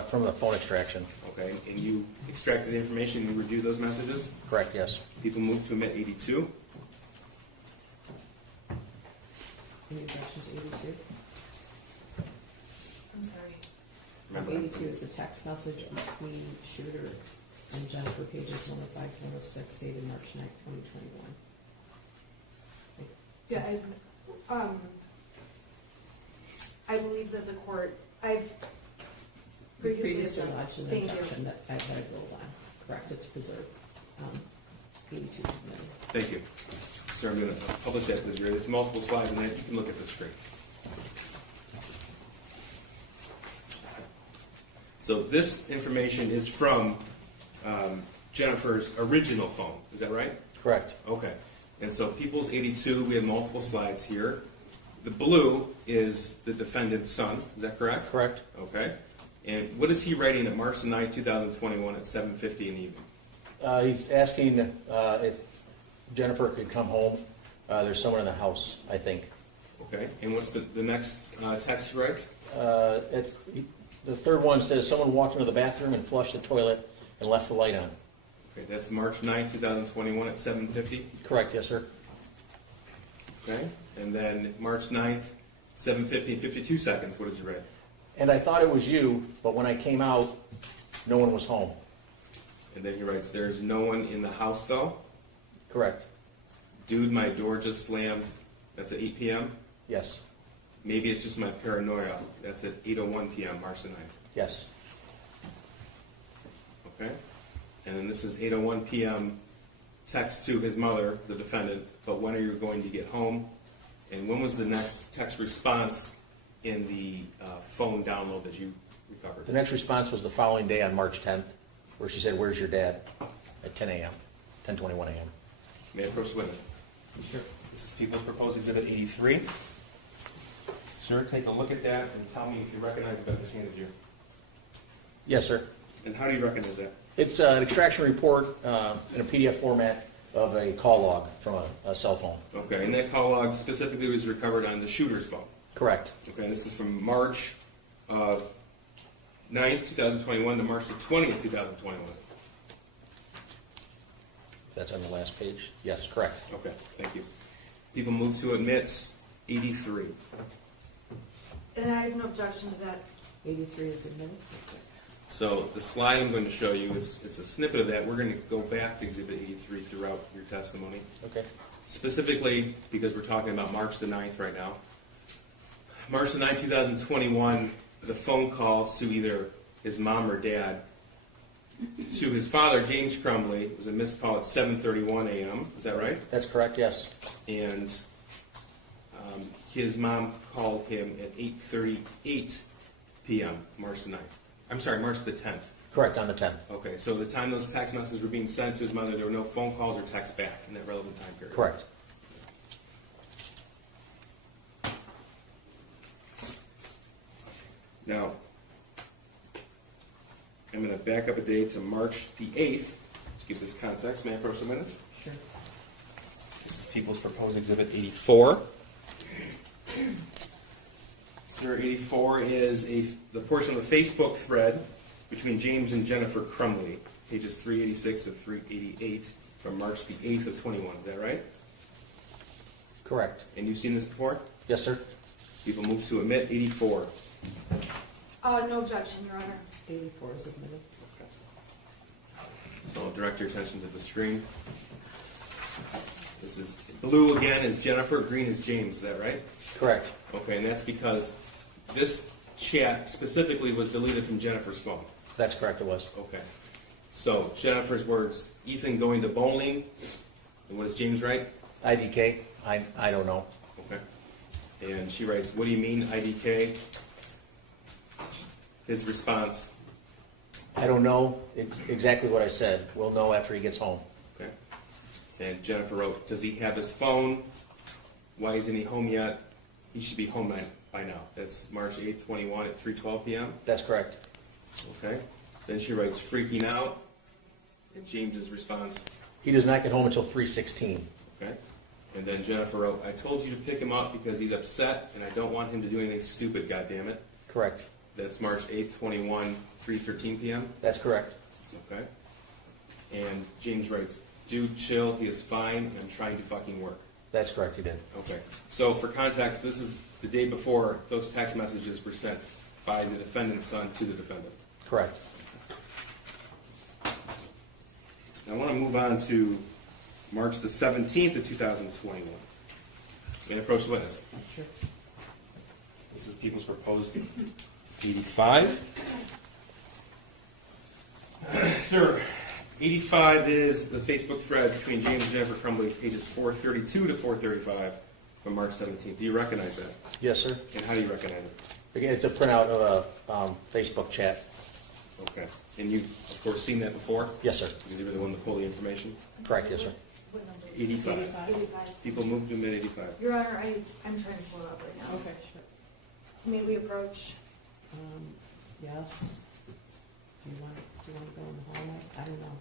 From the phone extraction. Okay, and you extracted the information and you reviewed those messages? Correct, yes. People move to admit 82. Any objections to 82? I'm sorry. Remember, 82 is the text message between Shooter and Jennifer, pages 105 to 106, dated March 9, 2021. Yeah, I believe that the court, I've previously lodged an thank you. objection that I ruled on. Correct, it's preserved. 82 is omitted. thank you. Sir, I'm going to publish that because there's multiple slides and then you can look at the screen. So this information is from Jennifer's original phone. Is that right? Correct. Okay. And so People's 82, we have multiple slides here. The blue is the defendant's son. Is that correct? Correct. Okay. And what is he writing at March 9, 2021 at 7:50 in the evening? He's asking if Jennifer could come home. There's someone in the house, I think. Okay. And what's the next text he writes? The third one says someone walked into the bathroom and flushed the toilet and left the light on. Okay. That's March 9, 2021 at 7:50. Correct, yes, sir. Okay. And then March 9th, 7:50 and 52 seconds. What does he write? And I thought it was you, but when I came out, no one was home. And then he writes, "There's no one in the house though." Correct. Dude, my door just slammed. That's at 8 p.m. Yes. Maybe it's just my paranoia. That's at 8:01 p.m. March the 9th. Yes. Okay. And then this is 8:01 p.m. text to his mother, the defendant, but when are you going to get home? And when was the next text response in the phone download that you recovered? The next response was the following day on March 10th, where she said, "Where's your dad?" at 10 a.m., 10:21 a.m. May I approach the witness? Sure. This is People's Proposed Exhibit 83. Sir, take a look at that and tell me if you recognize what I just handed you. Yes, sir. And how do you recognize that? It's an extraction report in a PDF format of a call log from a cell phone. Okay, and that call log specifically was recovered on the shooter's phone. Correct. Okay, this is from March of 9th, 2021 to March the 20th, 2021. That's on the last page. Yes, correct. Okay, thank you. People move to admit 83. And I have no objection to that. 83 is admitted. So the slide I'm going to show you is it's a snippet of that. We're going to go back to Exhibit 83 throughout your testimony. Okay. Specifically, because we're talking about March the 9th right now. March the 9th, 2021, the phone call to either his mom or dad to his father, James Crumbley. It was a missed call at 7:31 a.m. Is that right? That's correct, yes. And his mom called him at 8:38 p.m. March the 9th. I'm sorry, March the 10th. Correct, on the 10th. Okay, so the time those text messages were being sent to his mother, there were no phone calls or texts back in that relevant time period. Correct. Now, I'm going to back up a day to March the 8th to give this context. May I approach the minutes? Sure. This is People's Proposed Exhibit 84. Sir, 84 is the portion of the Facebook thread between James and Jennifer Crumbley, pages 386 and 388 from March the 8th of 21. Is that right? Correct. And you've seen this before? Yes, sir. People move to admit 84. No objection, Your Honor. 84 is admitted. So I'll direct your attention to the screen. This is blue again is Jennifer, green is James. Is that right? Correct. Okay, and that's because this chat specifically was deleted from Jennifer's phone. That's correct, it was. Okay. So Jennifer's words: Ethan going to bowling. And what does James write? IDK? I don't know. Okay. And she writes, "What do you mean, IDK?" His response, I don't know exactly what I said. We'll know after he gets home. okay. And Jennifer wrote, "Does he have his phone? Why isn't he home yet? He should be home by now." That's March 8th, 21 at 3:12 p.m. That's correct. Okay. Then she writes, "Freaking out." And James's response, He does not get home until 3:16. okay. And then Jennifer wrote, "I told you to pick him up because he's upset and I don't want him to do anything stupid, goddammit." Correct. That's March 8th, 21, 3:13 p.m. That's correct. Okay. And James writes, "Dude, chill. He is fine. I'm trying to fucking work." That's correct, he did. Okay. So for context, this is the day before those text messages were sent by the defendant's son to the defendant. Correct. Now, I want to move on to March the 17th of 2021. May I approach the witness? Sure. This is People's Proposed 85. Sir, 85 is the Facebook thread between James and Jennifer Crumbley, pages 432 to 435 from March 17th. Do you recognize that? Yes, sir. And how do you recognize it? Again, it's a printout of a Facebook chat. Okay. And you've, of course, seen that before? Yes, sir. Because you were the one to pull the information? Correct, yes, sir. What number is it? 85. 85. People move to mid 85. Your Honor, I'm trying to pull it up right now. Okay, sure. May we approach? Yes. Do you want to go in the hallway? I don't know.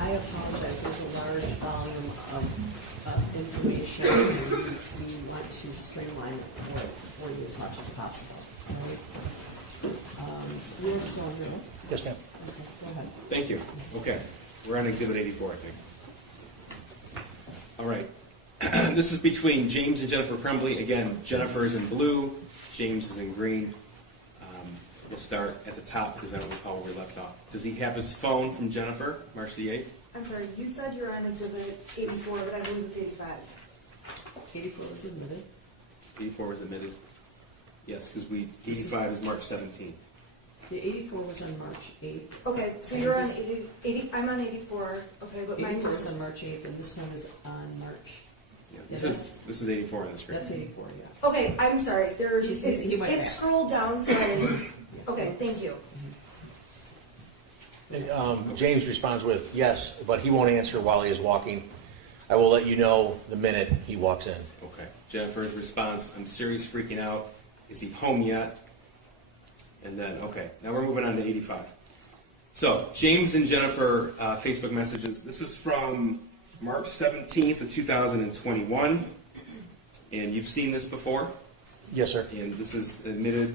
I apologize, there's a large volume of information, and we want to streamline it for you as much as possible. Right? You're still on here? Yes, ma'am. Okay, go ahead. Thank you. Okay. We're on Exhibit 84, I think. All right. This is between James and Jennifer Crumbley. Again, Jennifer is in blue, James is in green. We'll start at the top because I don't recall where we left off. Does he have his phone from Jennifer, March the 8th? I'm sorry, you said you're on exhibit 84, but I believe it's 85. 84 was admitted. 84 was admitted. Yes, because 85 is March 17th. The 84 was on March 8th. Okay, so you're on 80, I'm on 84, okay, but mine 84 is, is on March 8th, and this one is on March. Yeah, Yeah, this is 84 on the screen. That's 84, yeah. okay, I'm sorry, there, He went back. it's scrolled down, so I, okay, thank you. James responds with, yes, but he won't answer while he is walking. I will let you know the minute he walks in. Okay. Jennifer's response, I'm serious freaking out. Is he home yet? And then, okay, now we're moving on to 85. So, James and Jennifer Facebook messages. This is from March 17th of 2021. And you've seen this before. Yes, sir. And this is admitted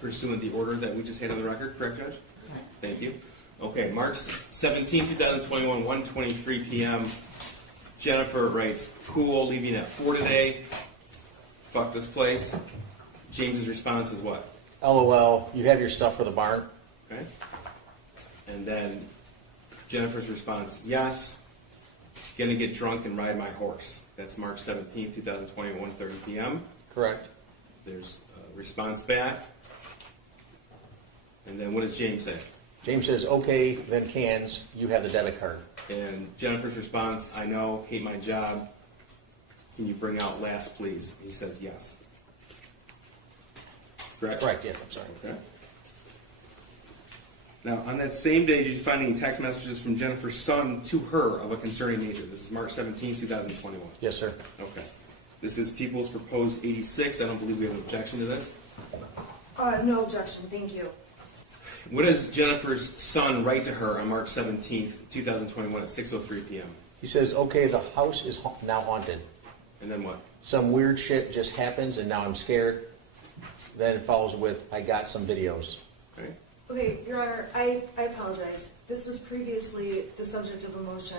pursuant the order that we just had on the record, correct, Judge? Thank you. Okay, March 17, 2021, 1:23 p.m. Jennifer writes, cool, leaving at 4 today. Fuck this place. James's response is what? LOL, you have your stuff for the barn? Okay. And then Jennifer's response, yes, gonna get drunk and ride my horse. That's March 17, 2021, 1:30 p.m. Correct. There's a response back. And then what does James say? James says, okay, then cans, you have the debit card. And Jennifer's response, I know, hate my job. Can you bring out last, please? He says yes. Correct? Correct, yes, I'm sorry. Okay. Now, on that same day, did you find any text messages from Jennifer's son to her of a concerning nature? This is March 17, 2021. Yes, sir. Okay. This is People's Proposed 86. I don't believe we have an objection to this. No objection, thank you. What does Jennifer's son write to her on March 17th, 2021 at 6:03 p.m.? He says, okay, the house is now haunted. And then what? Some weird shit just happens and now I'm scared. Then it follows with, I got some videos. Okay. Okay, Your Honor, I apologize. This was previously the subject of a motion.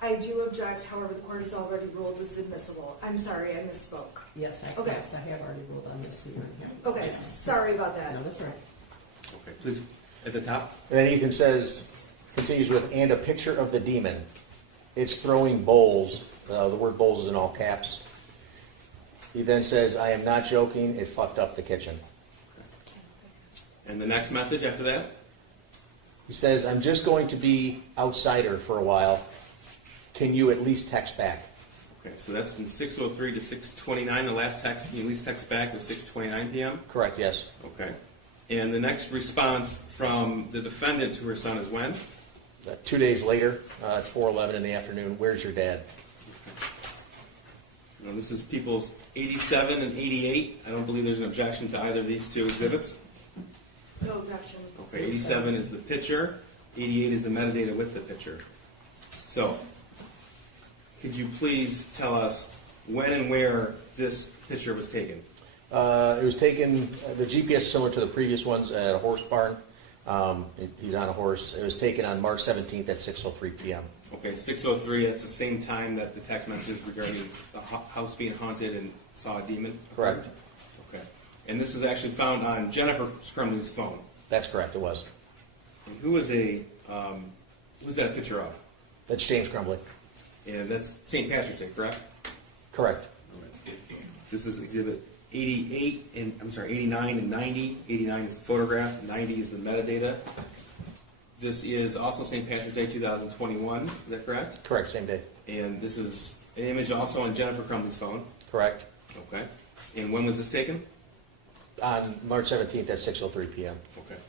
I do object, however, the court has already ruled it's admissible. I'm sorry, I misspoke. Yes, Okay. yes, I have already ruled on this hearing. Okay, sorry about that. No, that's all right. Okay, please, at the top. And then Ethan says, continues with, and a picture of the demon. It's throwing bowls. The word bowls is in all caps. He then says, I am not joking, it fucked up the kitchen. And the next message after that? He says, I'm just going to be outsider for a while. Can you at least text back? Okay, so that's from 6:03 to 6:29. The last text, you at least text back was 6:29 p.m.? Correct, yes. Okay. And the next response from the defendant to her son is when? 2 days later, at 4:11 in the afternoon, where's your dad? Now, this is People's 87 and 88. I don't believe there's an objection to either of these two exhibits. No objection. Okay, 87 is the picture, 88 is the metadata with the picture. So, could you please tell us when and where this picture was taken? It was taken, the GPS is similar to the previous ones at a horse barn. He's on a horse. It was taken on March 17th at 6:03 p.m. Okay, 6:03, that's the same time that the text messages regarding the house being haunted and saw a demon? Correct. Okay. And this is actually found on Jennifer Crumbley's phone. That's correct, it was. And who's that a picture of? That's James Crumbley. And that's St. Patrick's Day, correct? Correct. This is exhibit 89 and 90. 89 is the photograph, 90 is the metadata. This is also St. Patrick's Day 2021, is that correct? Correct, same day. And this is an image also on Jennifer Crumbley's phone. Correct. Okay. And when was this taken? On March 17th at 6:03 p.m. Okay.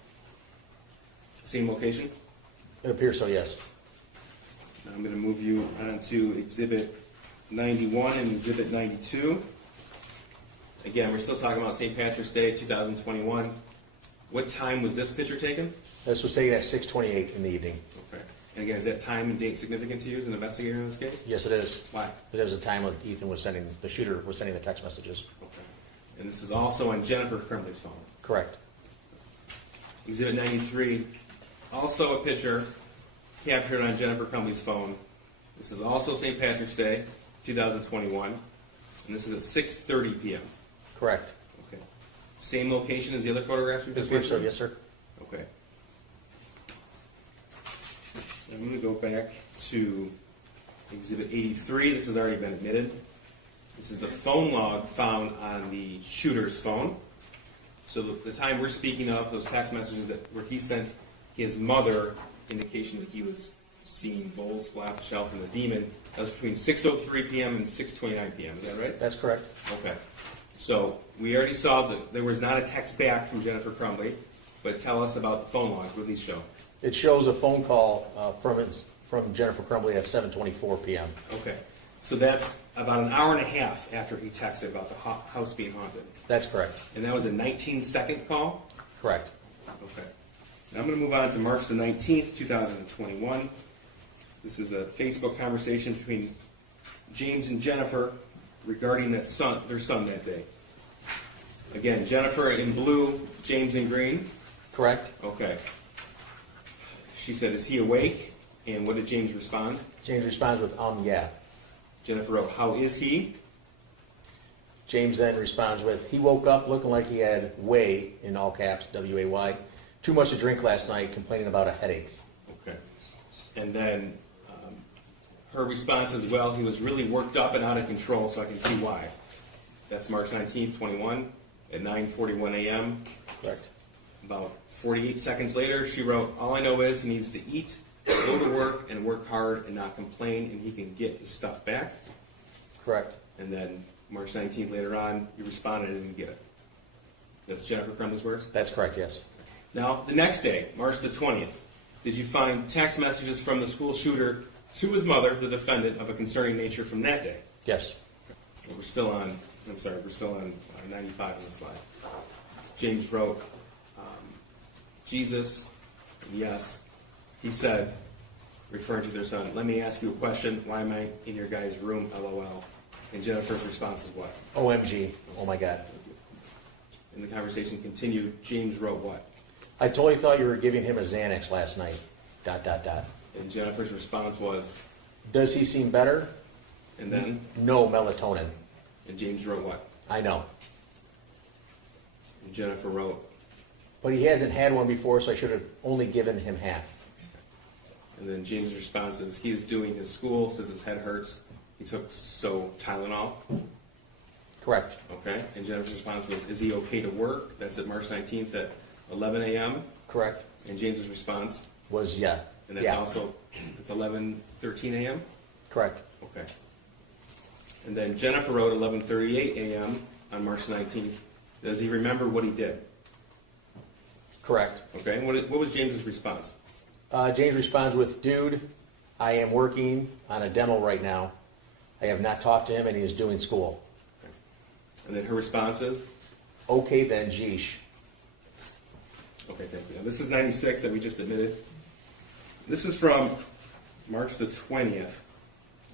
Same location? It appears so, yes. Now I'm going to move you on to exhibit 91 and exhibit 92. Again, we're still talking about St. Patrick's Day 2021. What time was this picture taken? This was taken at 6:28 in the evening. Okay. And again, is that time and date significant to you as an investigator in this case? Yes, it is. Why? It was the time when Ethan was sending, the shooter was sending the text messages. Okay. And this is also on Jennifer Crumbley's phone. Correct. Exhibit 93, also a picture captured on Jennifer Crumbley's phone. This is also St. Patrick's Day 2021. And this is at 6:30 p.m. Correct. Okay. Same location as the other photographs we I just believe went so, through? yes, sir. Okay. I'm going to go back to Exhibit 83. This has already been admitted. This is the phone log found on the shooter's phone. So the time we're speaking of, those text messages where he sent his mother indication that he was seeing bowls fly off the shelf and the demon, that was between 6:03 p.m. and 6:29 p.m. Is that right? That's correct. Okay. So we already saw that there was not a text back from Jennifer Crumbley, but tell us about the phone logs. What do these show? It shows a phone call from Jennifer Crumbley at 7:24 p.m. Okay. So that's about an hour and a half after he texted about the house being haunted. That's correct. And that was a 19-second call? Correct. Okay. Now I'm going to move on to March the 19th, 2021. This is a Facebook conversation between James and Jennifer regarding their son that day. Again, Jennifer in blue, James in green. Correct. Okay. She said, "Is he awake?" And what did James respond? James responds with, yeah. Jennifer wrote, "How is he?" James then responds with, he woke up looking like he had way, in all caps, W-A-Y, too much to drink last night, complaining about a headache. Okay. And then her response is, "Well, he was really worked up and out of control, so I can see why." That's March 19th, 21, at 9:41 a.m. Correct. About 48 seconds later, she wrote, "All I know is he needs to eat, go to work, and work hard and not complain, and he can get his stuff back." Correct. And then March 19th, later on, you responded and didn't get it. That's Jennifer Crumbley's words? That's correct, yes. Now, the next day, March the 20th, did you find text messages from the school shooter to his mother, the defendant, of a concerning nature from that day? Yes. We're still on 95 on the slide. James wrote, Jesus, yes. He said, referring to their son, "Let me ask you a question. Why am I in your guy's room, LOL?" And Jennifer's response is what? OMG. Oh my God. And the conversation continued. James wrote what? I totally thought you were giving him a Xanax last night. ... And Jennifer's response was, Does he seem better? and then, No melatonin. and James wrote what? I know. And Jennifer wrote, But he hasn't had one before, so I should have only given him half. and then James' response is, he is doing his school, says his head hurts. He took Tylenol. Correct. Okay. And Jennifer's response was, is he okay to work? That's at March 19th at 11 a.m. Correct. And James's response, Was yeah. and that's also, it's 11:13 a.m.? Correct. Okay. And then Jennifer wrote 11:38 a.m. on March 19th. Does he remember what he did? Correct. Okay. And what was James's response? James responds with, Dude, I am working on a demo right now. I have not talked to him, and he is doing school. Okay. And then her response is? Okay then, geesh. Okay, thank you. Now, this is 96 that we just admitted. This is from March the 20th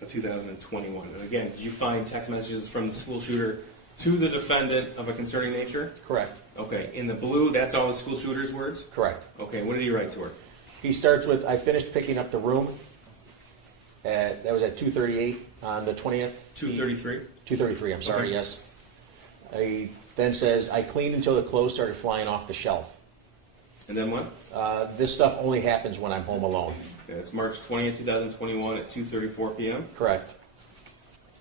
of 2021. And again, did you find text messages from the school shooter to the defendant of a concerning nature? Correct. Okay, in the blue, that's all the school shooter's words? Correct. Okay, what did he write to her? He starts with, I finished picking up the room. That was at 2:38 on the 20th. 2:33? 2:33, I'm sorry, Okay. yes. He then says, I cleaned until the clothes started flying off the shelf. And then what? This stuff only happens when I'm home alone. Okay, it's March 20th, 2021 at 2:34 p.m. Correct.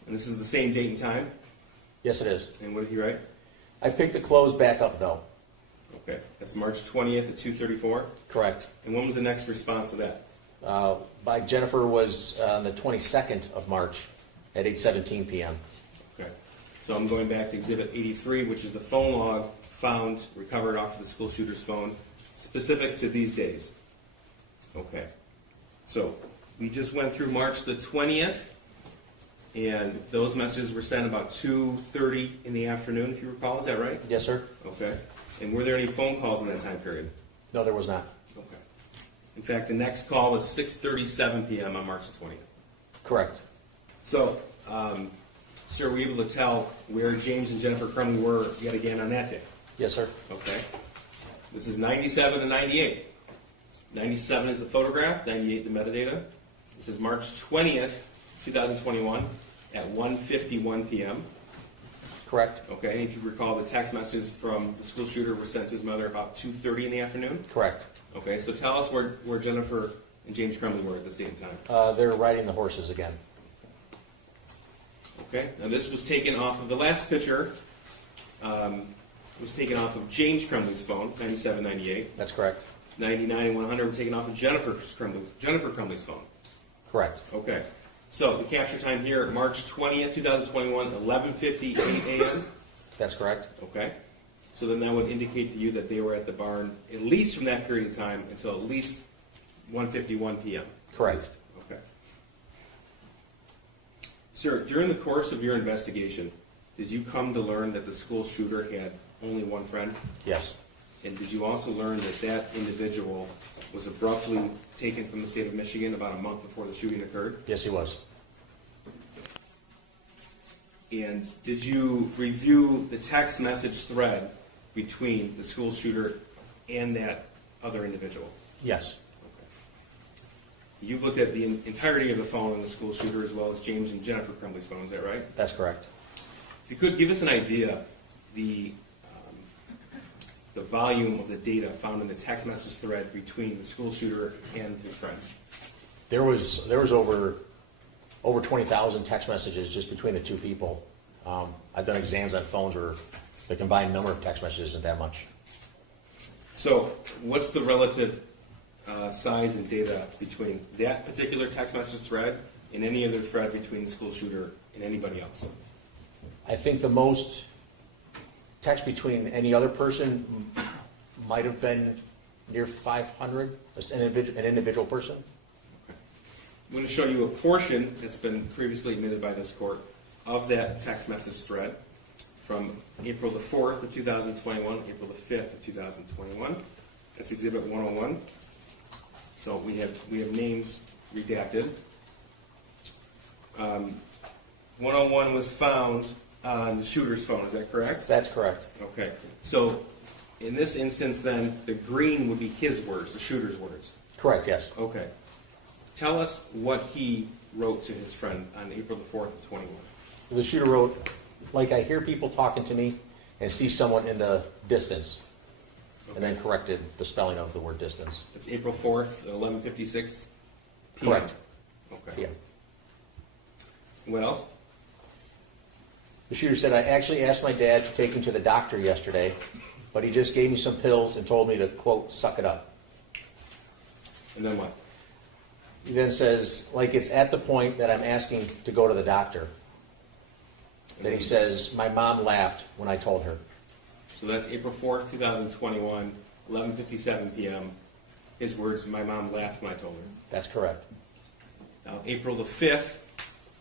And this is the same date and time? Yes, it is. And what did he write? I picked the clothes back up, though. Okay, that's March 20th at 2:34. Correct. And when was the next response to that? By Jennifer was on the 22nd of March at 8:17 p.m. Okay, so I'm going back to Exhibit 83, which is the phone log found, recovered off of the school shooter's phone, specific to these days. Okay, so we just went through March the 20th, and those messages were sent about 2:30 in the afternoon, if you recall. Is that right? Yes, sir? Okay. And were there any phone calls in that time period? No, there was not. Okay. In fact, the next call was 6:37 p.m. on March the 20th. Correct. So, sir, were you able to tell where James and Jennifer Crumbley were yet again on that day? Yes, sir. Okay. This is 97 and 98. 97 is the photograph, 98 the metadata. This is March 20th, 2021 at 1:51 p.m. Correct? Okay, and if you recall, the text messages from the school shooter were sent to his mother about 2:30 in the afternoon? Correct. Okay, so tell us where Jennifer and James Crumbley were at this date and time. They're riding the horses again. Okay, now this was taken off of the last picture, was taken off of James Crumbley's phone, 97, 98. That's correct. 99 and 100 were taken off of Jennifer Crumbley's phone. Correct. Okay, so the capture time here, March 20th, 2021, 11:58 a.m. That's correct. Okay, so then that would indicate to you that they were at the barn at least from that period of time until at least 1:51 p.m. Correct. Okay. Sir, during the course of your investigation, did you come to learn that the school shooter had only one friend? Yes. And did you also learn that that individual was abruptly taken from the state of Michigan about a month before the shooting occurred? Yes, he was. And did you review the text message thread between the school shooter and that other individual? Yes. You've looked at the entirety of the phone of the school shooter as well as James and Jennifer Crumbley's phone, is that right? That's correct. If you could give us an idea, the volume of the data found in the text message thread between the school shooter and his friend. There was over 20,000 text messages just between the two people. I've done exams on phones where the combined number of text messages isn't that much. So what's the relative size and data between that particular text message thread and any other thread between the school shooter and anybody else? I think the most text between any other person might have been near 500, an individual person. I'm going to show you a portion that's been previously admitted by this court of that text message thread from April the 4th of 2021, April the 5th of 2021. That's Exhibit 101. So we have names redacted. 101 was found on the shooter's phone, is that correct? That's correct. Okay. So in this instance then, the green would be his words, the shooter's words. Correct, yes. Okay. Tell us what he wrote to his friend on April the 4th of 21. The shooter wrote, like I hear people talking to me and see someone in the distance, and then corrected the spelling of the word distance. It's April 4th at 11:56 p.m. Correct. Okay. Yeah. What else? The shooter said, I actually asked my dad to take me to the doctor yesterday, but he just gave me some pills and told me to, quote, suck it up. And then what? He then says, like it's at the point that I'm asking to go to the doctor. Then he says, my mom laughed when I told her. So that's April 4th, 2021, 11:57 p.m. His words, my mom laughed when I told her. That's correct. Now, April the 5th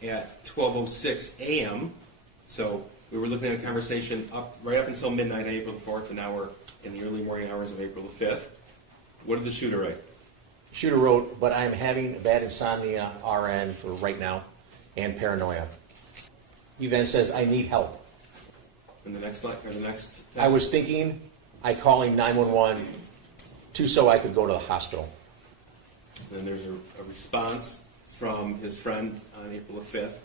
at 12:06 a.m. So we were looking at a conversation right up until midnight on April the 4th, and now we're in the early morning hours of April the 5th. What did the shooter write? Shooter wrote, but I'm having bad insomnia, RN, for right now, and paranoia. He then says, I need help. And the next slide, or the next text? I was thinking I calling 911 so I could go to the hospital. And then there's a response from his friend on April the 5th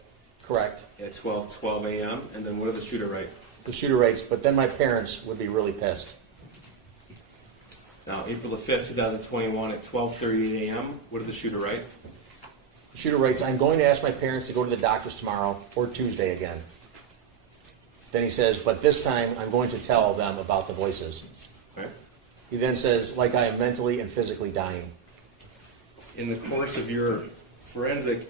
Correct. at 12:12 a.m. And then what did the shooter write? The shooter writes, but then my parents would be really pissed. Now, April the 5th, 2021 at 12:38 a.m. What did the shooter write? The shooter writes, I'm going to ask my parents to go to the doctors tomorrow or Tuesday again. Then he says, but this time I'm going to tell them about the voices. Okay. He then says, like I am mentally and physically dying. In the course of your forensic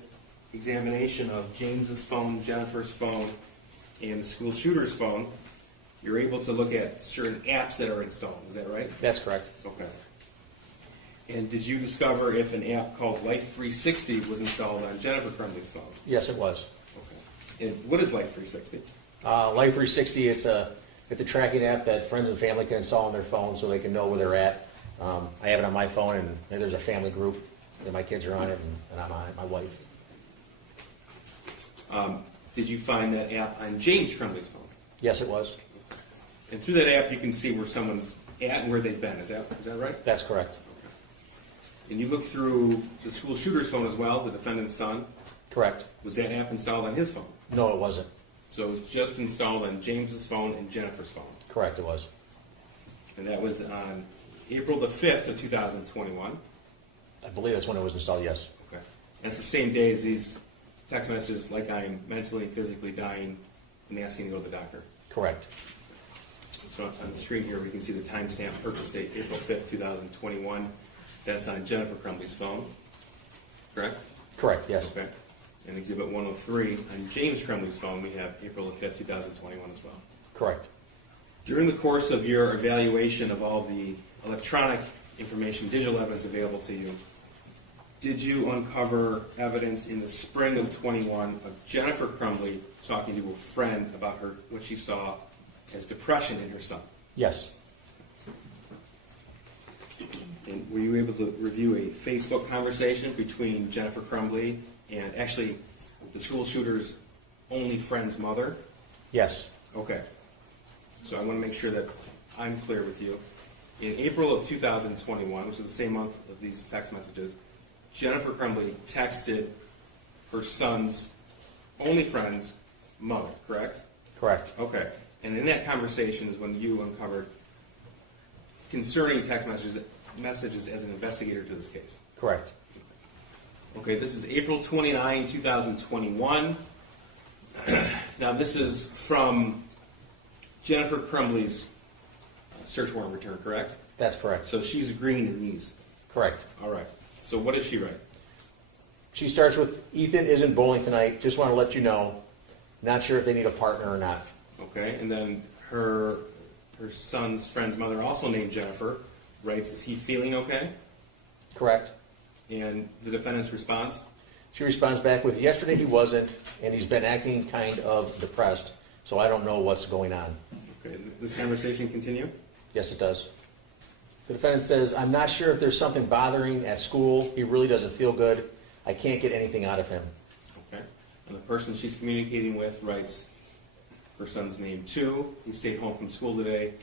examination of James's phone, Jennifer's phone, and the school shooter's phone, you're able to look at certain apps that are installed. Is that right? That's correct. Okay. And did you discover if an app called Life 360 was installed on Jennifer Crumbley's phone? Yes, it was. Okay. And what is Life 360? Life 360, it's a tracking app that friends and family can install on their phone so they can know where they're at. I have it on my phone, and there's a family group, and my kids are on it, and I'm on it, my wife. Did you find that app on James Crumbley's phone? Yes, it was. And through that app, you can see where someone's at and where they've been. Is that right? That's correct. And you looked through the school shooter's phone as well, the defendant's son. Correct. Was that app installed on his phone? No, it wasn't. So it was just installed on James's phone and Jennifer's phone. Correct, it was. And that was on April the 5th of 2021. I believe that's when it was installed, yes. Okay. That's the same day as these text messages, like I'm mentally and physically dying and asking to go to the doctor. Correct. So on the screen here, we can see the timestamp purchase date, April 5th, 2021. That's on Jennifer Crumbley's phone, correct? Correct, yes. Okay. And Exhibit 103, on James Crumbley's phone, we have April the 5th, 2021 as well. Correct. During the course of your evaluation of all the electronic information, digital evidence available to you, did you uncover evidence in the spring of 21 of Jennifer Crumbley talking to a friend about what she saw as depression in her son? Yes. And were you able to review a Facebook conversation between Jennifer Crumbley and actually the school shooter's only friend's mother? Yes. Okay. So I want to make sure that I'm clear with you. In April of 2021, which is the same month of these text messages, Jennifer Crumbley texted her son's only friend's mother, correct? Correct. Okay. And in that conversation is when you uncovered concerning text messages as an investigator to this case. Correct. Okay, this is April 29, 2021. Now, this is from Jennifer Crumbley's search warrant return, correct? That's correct. So she's agreeing to these. Correct. All right. So what does she write? She starts with, Ethan isn't bowling tonight, just want to let you know. Not sure if they need a partner or not. Okay, and then her son's friend's mother, also named Jennifer, writes, is he feeling okay? Correct. And the defendant's response? She responds back with, yesterday he wasn't, and he's been acting kind of depressed, so I don't know what's going on. Okay, this conversation continue? Yes, it does. The defendant says, I'm not sure if there's something bothering at school. He really doesn't feel good. I can't get anything out of him. Okay. And the person she's communicating with writes her son's name too. He stayed home from school today.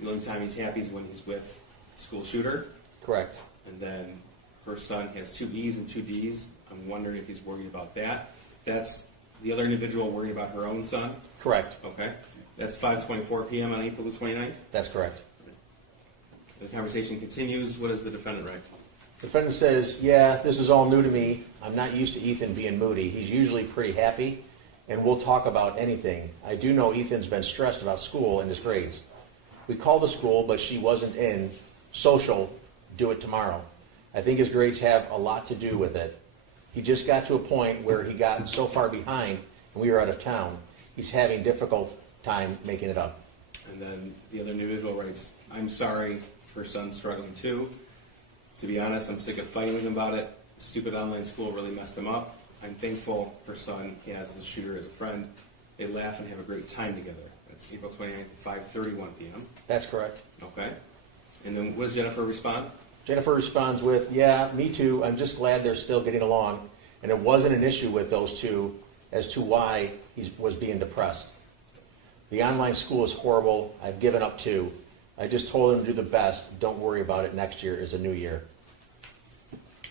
The only time he's happy is when he's with the school shooter. Correct. And then her son has 2 E's and 2 D's. I'm wondering if he's worried about that. That's the other individual worried about her own son. Correct. Okay. That's 5:24 p.m. on April the 29th. That's correct. The conversation continues. What does the defendant write? The defendant says, yeah, this is all new to me. I'm not used to Ethan being moody. He's usually pretty happy, and we'll talk about anything. I do know Ethan's been stressed about school and his grades. We called the school, but she wasn't in. Social, do it tomorrow. I think his grades have a lot to do with it. He just got to a point where he got so far behind, and we were out of town. He's having difficult time making it up. And then the other individual writes, I'm sorry, her son's struggling too. To be honest, I'm sick of fighting with him about it. Stupid online school really messed him up. I'm thankful her son has the shooter as a friend. They laugh and have a great time together. That's April 29th at 5:31 p.m. That's correct. Okay. And then what does Jennifer respond? Jennifer responds with, yeah, me too. I'm just glad they're still getting along, and it wasn't an issue with those two as to why he was being depressed. The online school is horrible. I've given up too. I just told him to do the best. Don't worry about it. Next year is a new year.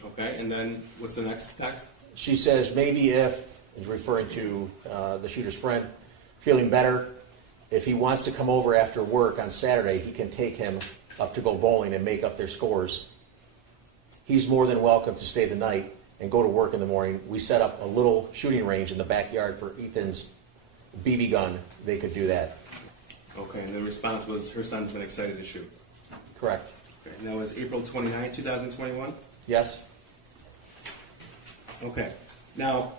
Okay, and then what's the next text? She says maybe if, is referring to the shooter's friend, feeling better, if he wants to come over after work on Saturday, he can take him up to go bowling and make up their scores. He's more than welcome to stay the night and go to work in the morning. We set up a little shooting range in the backyard for Ethan's BB gun. They could do that. Okay, and the response was her son's been excited to shoot. Correct. Okay, and that was April 29th, 2021? Yes? Okay. Now,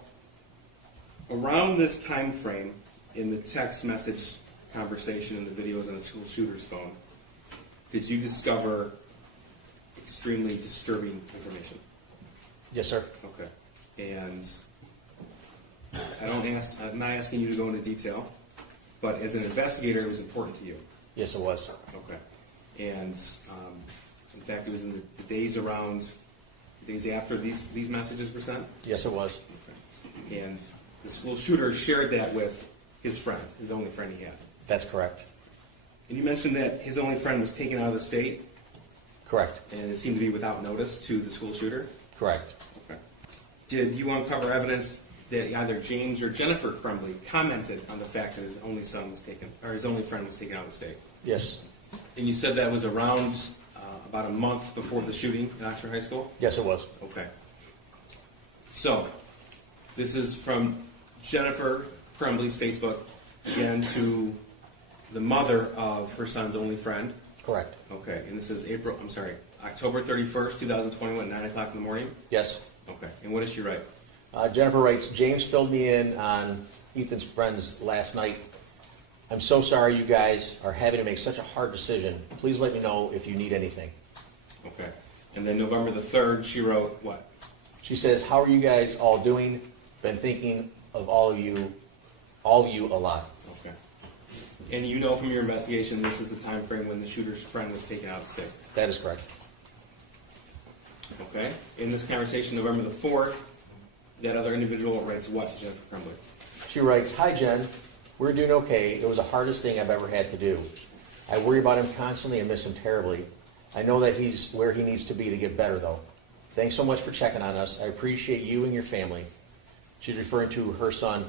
around this time frame in the text message conversation and the videos on the school shooter's phone, did you discover extremely disturbing information? Yes, sir. Okay. And I'm not asking you to go into detail, but as an investigator, it was important to you. Yes, it was. Okay. And in fact, it was in the days after these messages were sent? Yes, it was. Okay. And the school shooter shared that with his friend, his only friend he had. That's correct. And you mentioned that his only friend was taken out of the state, Correct. and it seemed to be without notice to the school shooter? Correct. Okay. Did you uncover evidence that either James or Jennifer Crumbley commented on the fact that his only son was taken, or his only friend was taken out of the state. Yes. And you said that was around about a month before the shooting in Oxford High School? Yes, it was. Okay. So, this is from Jennifer Crumbley's Facebook, again, to the mother of her son's only friend. Correct. Okay, and this is October 31st, 2021, 9 o'clock in the morning? Yes. Okay, and what does she write? Jennifer writes, James filled me in on Ethan's friends last night. I'm so sorry you guys are having to make such a hard decision. Please let me know if you need anything. Okay, and then November the 3rd, she wrote what? She says, how are you guys all doing? Been thinking of all of you a lot. Okay. And you know from your investigation, this is the time frame when the shooter's friend was taken out of the state. That is correct. Okay. In this conversation, November the 4th, that other individual writes what to Jennifer Crumbley? She writes, hi Jen, we're doing okay. It was the hardest thing I've ever had to do. I worry about him constantly and miss him terribly. I know that he's where he needs to be to get better though. Thanks so much for checking on us. I appreciate you and your family. She's referring to her son,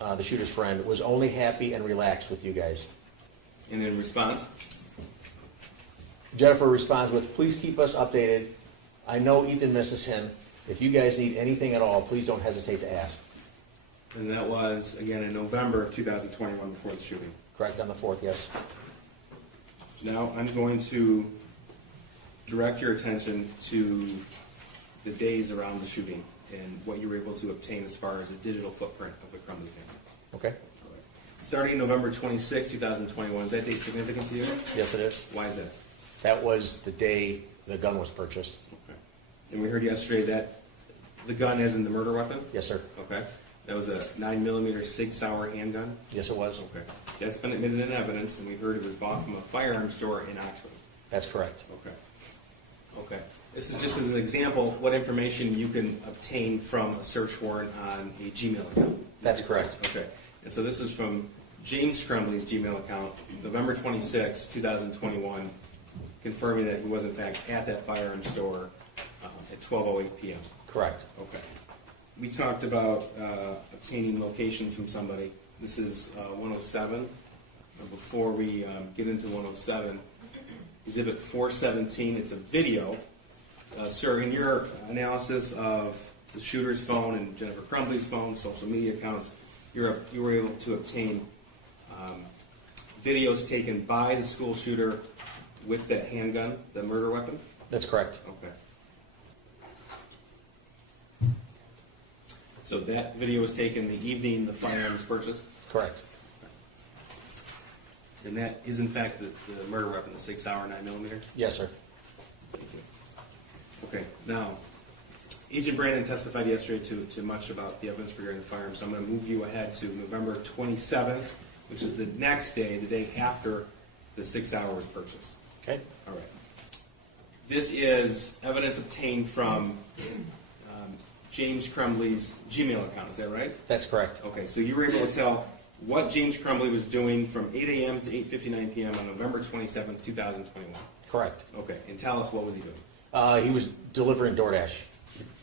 the shooter's friend, was only happy and relaxed with you guys. And in response? Jennifer responds with, please keep us updated. I know Ethan misses him. If you guys need anything at all, please don't hesitate to ask. And that was, again, in November of 2021 before the shooting. Correct, on the 4th, yes. Now I'm going to direct your attention to the days around the shooting and what you were able to obtain as far as a digital footprint of the Crumbley family. Okay. Starting November 26, 2021, is that date significant to you? Yes, it is. Why is that? That was the day the gun was purchased. Okay. And we heard yesterday that the gun as in the murder weapon? Yes, sir. Okay. That was a 9mm Sig Sauer handgun? Yes, it was. Okay. That's been admitted in evidence, and we heard it was bought from a firearms store in Oxford. That's correct. Okay. Okay. This is just as an example what information you can obtain from a search warrant on a Gmail account. That's correct. Okay. And so this is from James Crumbley's Gmail account, November 26, 2021, confirming that he was in fact at that firearms store at 12:08 p.m. Correct. Okay. We talked about obtaining locations from somebody. This is 107. Before we get into 107, Exhibit 417, it's a video. Sir, in your analysis of the shooter's phone and Jennifer Crumbley's phone, social media accounts, you were able to obtain videos taken by the school shooter with that handgun, the murder weapon? That's correct. Okay. So that video was taken the evening the firearm was purchased? Correct. And that is in fact the murder weapon, the Sig Sauer 9mm? Yes, sir. Thank you. Okay, now, Agent Brandon testified yesterday to much about the evidence regarding the firearm, so I'm going to move you ahead to November 27th, which is the next day, the day after the Sig Sauer was purchased. Okay. All right. This is evidence obtained from James Crumbley's Gmail account, is that right? That's correct. Okay, so you were able to tell what James Crumbley was doing from 8 a.m. to 8:59 p.m. on November 27th, 2021. Correct. Okay, and tell us what was he doing? He was delivering DoorDash.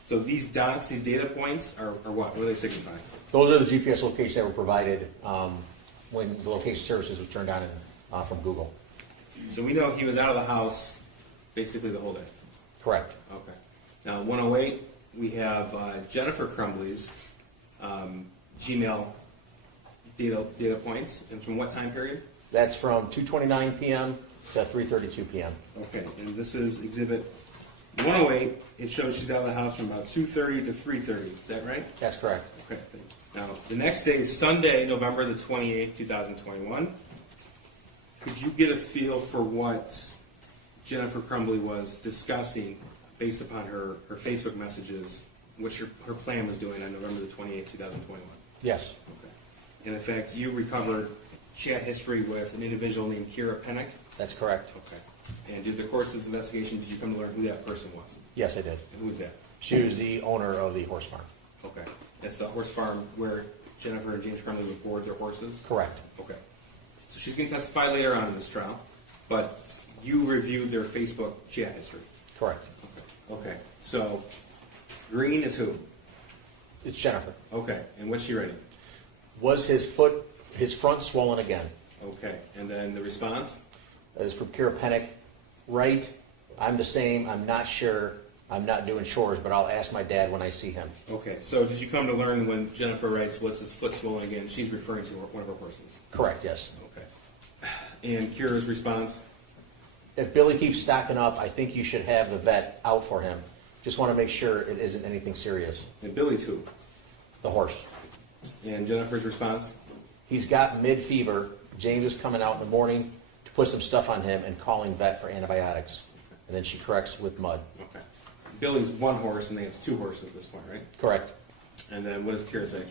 So these dots, these data points, are what? What are they signifying? Those are the GPS locations that were provided when the location services was turned on from Google. So we know he was out of the house basically the whole day. Correct. Okay. Now, 108, we have Jennifer Crumbley's Gmail data points, and from what time period? That's from 2:29 p.m. to 3:32 p.m. Okay, and this is Exhibit 108. It shows she's out of the house from about 2:30 to 3:30. Is that right? That's correct. Okay. Now, the next day is Sunday, November the 28th, 2021. Could you get a feel for what Jennifer Crumbley was discussing based upon her Facebook messages, what her plan was doing on November the 28th, 2021? Yes. Okay. And in fact, you recovered chat history with an individual named Kira Pennick? That's correct. Okay. And through the course of this investigation, did you come to learn who that person was? Yes, I did. And who was that? She was the owner of the horse farm. Okay. That's the horse farm where Jennifer and James Crumbley would board their horses? Correct. Okay. So she's going to testify later on in this trial, but you reviewed their Facebook chat history? Correct. Okay. Okay. So, Green is who? It's Jennifer. Okay, and what's she writing? Was his front swollen again? Okay, and then the response? That is from Kira Pennick. Right, I'm the same, I'm not sure, I'm not doing chores, but I'll ask my dad when I see him. Okay, so did you come to learn when Jennifer writes, was his foot swollen again, she's referring to one of her horses? Correct, yes. Okay. And Kira's response? If Billy keeps stocking up, I think you should have the vet out for him. Just want to make sure it isn't anything serious. And Billy's who? The horse. And Jennifer's response? He's got mid-fever. James is coming out in the morning to put some stuff on him and calling vet for antibiotics. And then she corrects with mud. Okay. Billy's one horse, and they have two horses at this point, right? Correct. And then what does Kira say?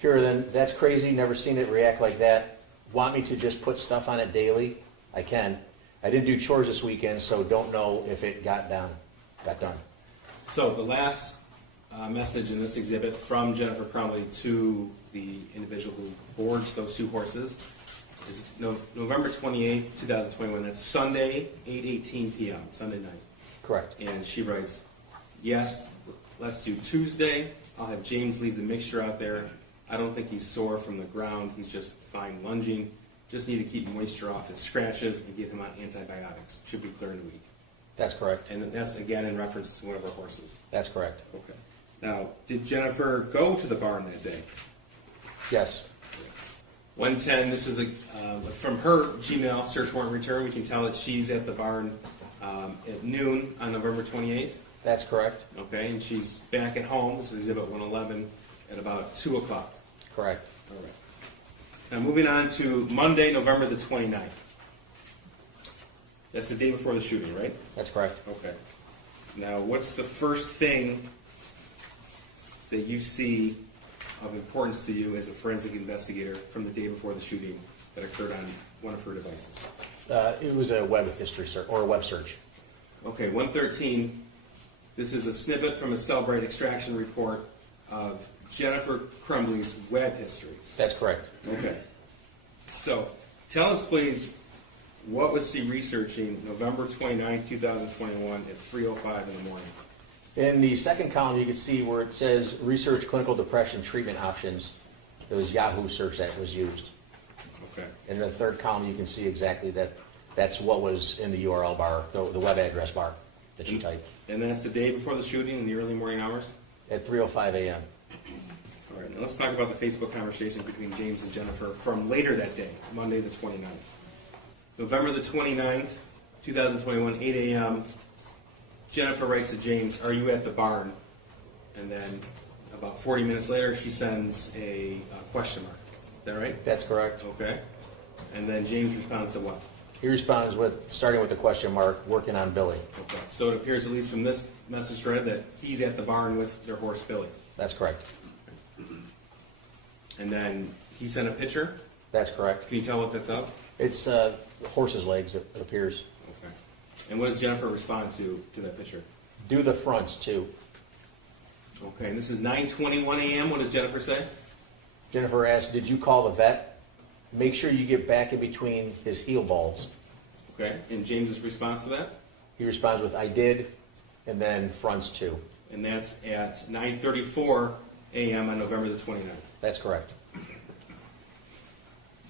Kira, then, that's crazy. Never seen it react like that. Want me to just put stuff on it daily? I can. I didn't do chores this weekend, so don't know if it got done. So the last message in this exhibit from Jennifer Crumbley to the individual who boards those two horses is November 28th, 2021. That's Sunday, 8:18 p.m., Sunday night. Correct. And she writes, yes, let's do Tuesday. I'll have James leave the mixture out there. I don't think he's sore from the ground. He's just fine lunging. Just need to keep moisture off his scratches and get him on antibiotics. Should be clear in a week. That's correct. And that's, again, in reference to one of our horses. That's correct. Okay. Now, did Jennifer go to the barn that day? Yes. 110, this is from her Gmail search warrant return. We can tell that she's at the barn at noon on November 28th. That's correct. Okay, and she's back at home. This is Exhibit 111 at about 2 o'clock. Correct. All right. Now, moving on to Monday, November the 29th. That's the day before the shooting, right? That's correct. Okay. Now, what's the first thing that you see of importance to you as a forensic investigator from the day before the shooting that occurred on one of her devices? It was a web history search, or a web search. Okay, 113. This is a snippet from a Cellbrite extraction report of Jennifer Crumbley's web history. That's correct. Okay. So, tell us, please, what was she researching November 29, 2021 at 3:05 in the morning? In the second column, you can see where it says research clinical depression treatment options. It was Yahoo search that was used. Okay. In the third column, you can see exactly that's what was in the URL bar, the web address bar that you typed And that's the day before the shooting in the early morning hours? at 3:05 a.m. All right, now let's talk about the Facebook conversation between James and Jennifer from later that day, Monday the 29th. November the 29th, 2021, 8 a.m., Jennifer writes to James, are you at the barn? And then about 40 minutes later, she sends a question mark. Is that right? That's correct. Okay. And then James responds to what? He responds with, starting with the question mark, working on Billy. Okay. So it appears, at least from this message thread, that he's at the barn with their horse, Billy. That's correct. And then he sent a picture. That's correct. Can you tell what that's of? It's horse's legs, it appears. Okay. And what does Jennifer respond to that picture? Do the fronts, too. Okay, and this is 9:21 a.m. What does Jennifer say? Jennifer asked, did you call the vet? Make sure you get back in between his heel bulbs. Okay, and James's response to that? He responds with, I did, and then fronts, too. And that's at 9:34 a.m. on November the 29th. That's correct.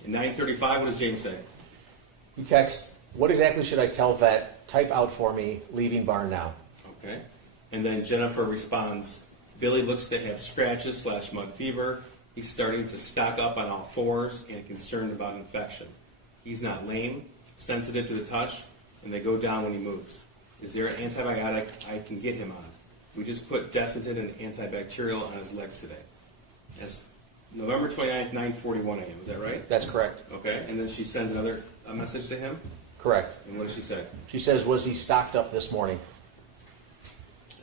At 9:35, what does James say? He texts, what exactly should I tell vet? Type out for me, leaving barn now. Okay. And then Jennifer responds, Billy looks to have scratches / mud fever. He's starting to stock up on all fours and concerned about infection. He's not lame, sensitive to the touch, and they go down when he moves. Is there an antibiotic I can get him on? We just put Desitin and antibacterial on his legs today. That's November 29th, 9:41 a.m. Is that right? That's correct. Okay. And then she sends another message to him. Correct. And what does she say? She says, was he stocked up this morning?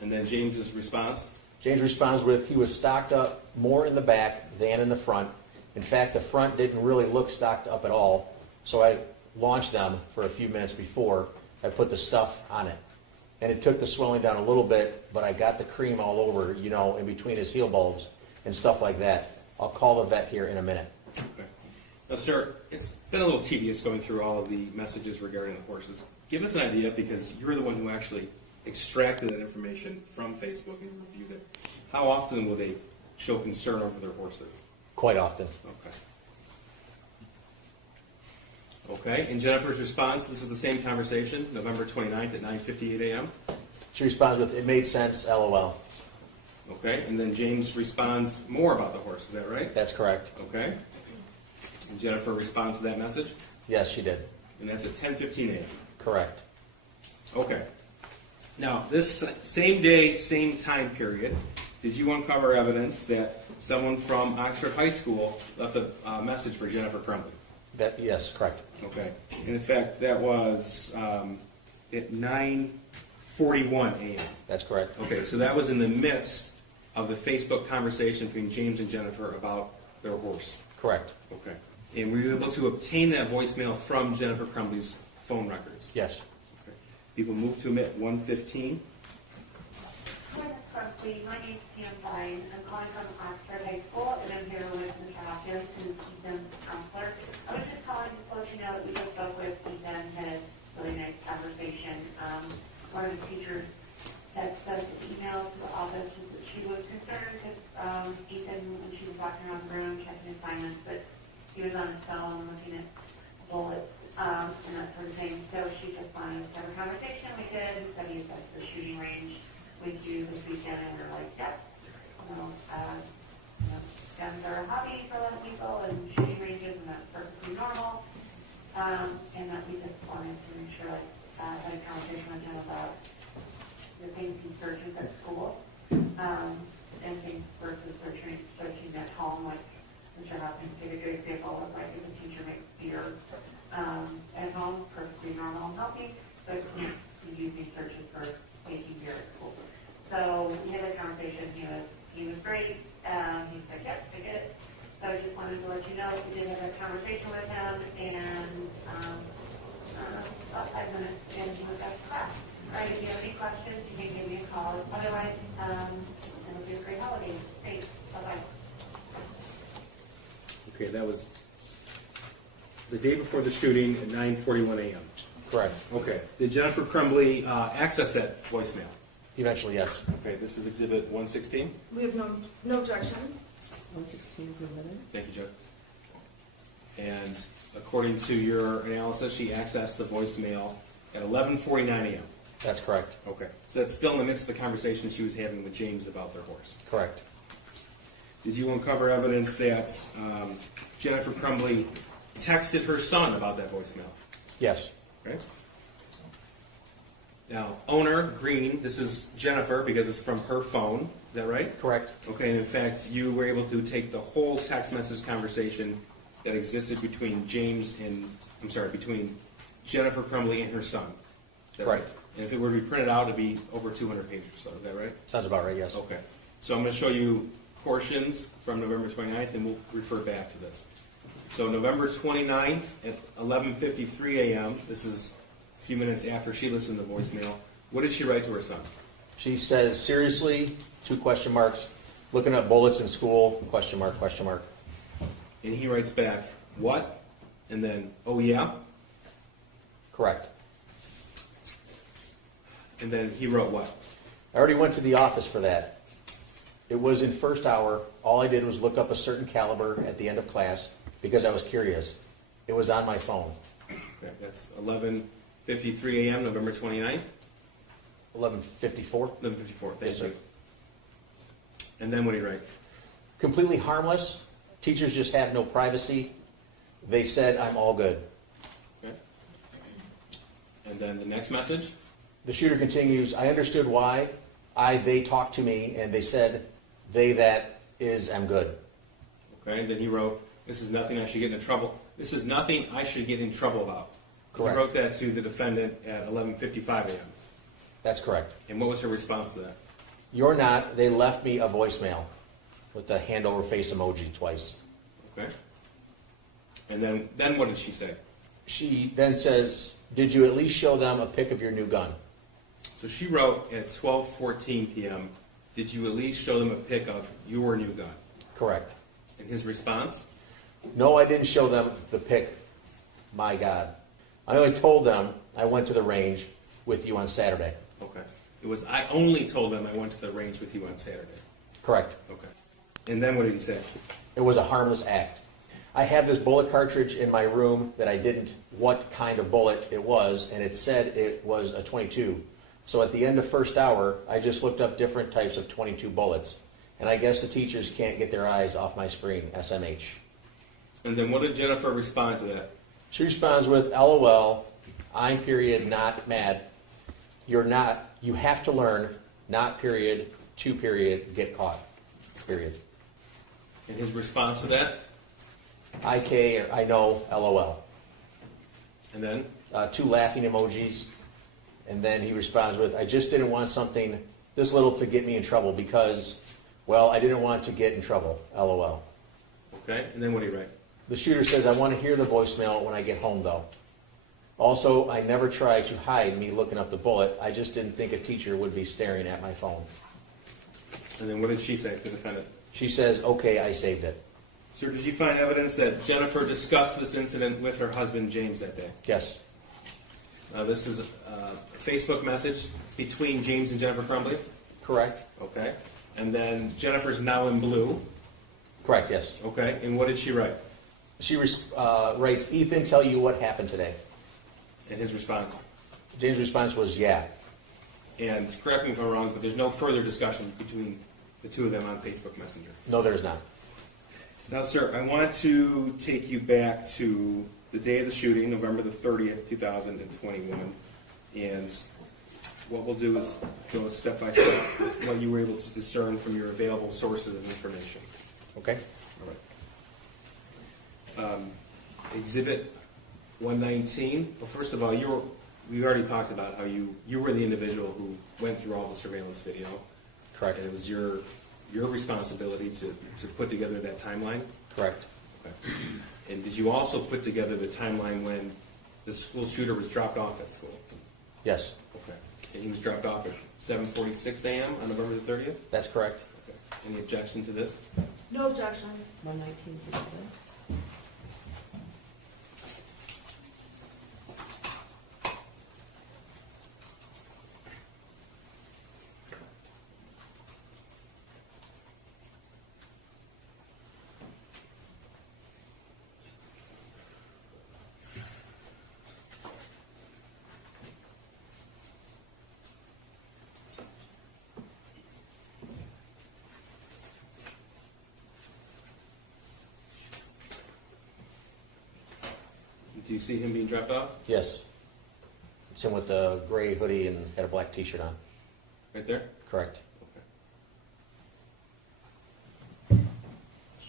And then James's response? James responds with, he was stocked up more in the back than in the front. In fact, the front didn't really look stocked up at all, so I launched them for a few minutes before I put the stuff on it. And it took the swelling down a little bit, but I got the cream all over, in between his heel bulbs and stuff like that. I'll call the vet here in a minute. Okay. Now, sir, it's been a little tedious going through all of the messages regarding the horses. Give us an idea, because you're the one who actually extracted that information from Facebook and reviewed it. how often will they show concern over their horses? Quite often. Okay. Okay, and Jennifer's response, this is the same conversation, November 29th at 9:58 a.m. She responds with, "It made sense, LOL." Okay, and then James responds more about the horse, is that right? That's correct. Okay. And Jennifer responds to that message, Yes, she did. and that's at 10:15 a.m. Correct. Okay. Now, this same day, same time period, did you uncover evidence that someone from Oxford High School left a message for Jennifer Crumbley? Yes, correct. Okay. And in fact, that was at 9:41 a.m. That's correct. Okay, so that was in the midst of the Facebook conversation between James and Jennifer about their horse. Correct. Okay. And were you able to obtain that voicemail from Jennifer Crumbley's phone records? Yes. Okay. People move to admit 115. Hi, Ms. Crumbley. My name's Pam Vine. I'm calling from Oxford High School, and I'm here with Mr. Hopkins, who's Ethan's counselor. I was just calling to let you know that we just spoke with Ethan, had a really nice conversation. One of the teachers had sent an email to the office that she was concerned because Ethan, when she was walking around the room, checking assignments, but he was on his phone looking at bullets and that sort of thing. So she just wanted to have a conversation. We did. He said he was at the shooting range with you this weekend, and we're like, yeah, guns are a hobby for a lot of people, and shooting ranges, and that's perfectly normal. And that we just wanted to make sure, had a conversation with him about the things he searches at school, and things versus searching at home, like Mr. Hopkins gave a good example of like if a teacher makes beer at home, perfectly normal and healthy, but can't use these searches for making beer at school. So we had a conversation. He was great. He said, "Yep, I get it." So I just wanted to let you know we did have a conversation with him, and about 5 minutes, and he was back to class. All right, if you have any questions, you can give me a call. Otherwise, it'll be a great holiday. Thanks. Bye-bye. Okay, that was the day before the shooting at 9:41 a.m. Correct. Okay. Did Jennifer Crumbley access that voicemail? Eventually, yes. Okay, this is Exhibit 116. We have no objection. 116 is admitted. Thank you, Joe. And according to your analysis, she accessed the voicemail at 11:49 a.m. That's correct. Okay. So that's still in the midst of the conversation she was having with James about their horse. Correct. Did you uncover evidence that Jennifer Crumbley texted her son about that voicemail? Yes. Okay. Now, owner, Green, this is Jennifer because it's from her phone. Is that right? Correct. Okay, and in fact, you were able to take the whole text message conversation that existed between between Jennifer Crumbley and her son. Is that Right. And if it were to be printed out, it'd be over 200 pages or so. Is that right? Sounds about right, yes. Okay. So I'm going to show you portions from November 29th, and we'll refer back to this. So November 29th at 11:53 a.m., this is a few minutes after she listened to the voicemail, what did she write to her son? She says, "Seriously, 2 question marks, looking at bullets in school, question mark, question mark." And he writes back, what? And then, oh yeah? Correct. And then he wrote what? I already went to the office for that. It was in first hour. All I did was look up a certain caliber at the end of class because I was curious. It was on my phone. Okay, that's 11:53 a.m., November 29th. 11:54. 11:54, thank Yes, sir. you. And then what did he write? Completely harmless. Teachers just have no privacy. They said I'm all good. Okay. And then the next message? The shooter continues, I understood why. They talked to me and they said, that is, I'm good. Okay, and then he wrote, this is nothing I should get in trouble. This is nothing I should get in trouble about. Correct. He wrote that to the defendant at 11:55 a.m. That's correct. And what was her response to that? You're not. They left me a voicemail with the hand over face emoji twice. Okay. And then what did she say? She then says, did you at least show them a pic of your new gun? So she wrote at 12:14 p.m., did you at least show them a pic of your new gun? Correct. And his response? No, I didn't show them the pic. My God. I only told them I went to the range with you on Saturday. Okay. It was, I only told them I went to the range with you on Saturday. Correct. Okay. And then what did he say? It was a harmless act. I have this bullet cartridge in my room that I didn't what kind of bullet it was, and it said it was a 22. So at the end of first hour, I just looked up different types of 22 bullets. And I guess the teachers can't get their eyes off my screen, SMH. And then what did Jennifer respond to that? She responds with, LOL, I'm period, not mad. You're not, you have to learn, not period, to period, get caught, period. And his response to that? IK, or I know, LOL. And then? 2 laughing emojis. And then he responds with, I just didn't want something this little to get me in trouble because, well, I didn't want to get in trouble, LOL. Okay, and then what did he write? The shooter says, I want to hear the voicemail when I get home, though. Also, I never tried to hide me looking up the bullet. I just didn't think a teacher would be staring at my phone. And then what did she say, the defendant? She says, okay, I saved it. Sir, did you find evidence that Jennifer discussed this incident with her husband, James, that day? Yes. This is a Facebook message between James and Jennifer Crumbley? Correct. Okay. And then Jennifer's now in blue? Correct, yes. Okay, and what did she write? She writes, Ethan, tell you what happened today. And his response? James' response was, yeah. And correct me if I'm wrong, but there's no further discussion between the two of them on Facebook Messenger. No, there's not. Now, sir, I want to take you back to the day of the shooting, November the 30th, 2021. And what we'll do is go step by step with what you were able to discern from your available sources of information. Okay. All right. Exhibit 119. Well, first of all, we already talked about how you were the individual who went through all the surveillance video. Correct. And it was your responsibility to put together that timeline. Correct. Okay. And did you also put together the timeline when the school shooter was dropped off at school? Yes. Okay. And he was dropped off at 7:46 a.m. on November the 30th? That's correct. Okay. Any objection to this? No objection. 119 is okay. Do you see him being dropped off? Yes. It's him with the gray hoodie and had a black t-shirt on. Right there? Correct. Okay.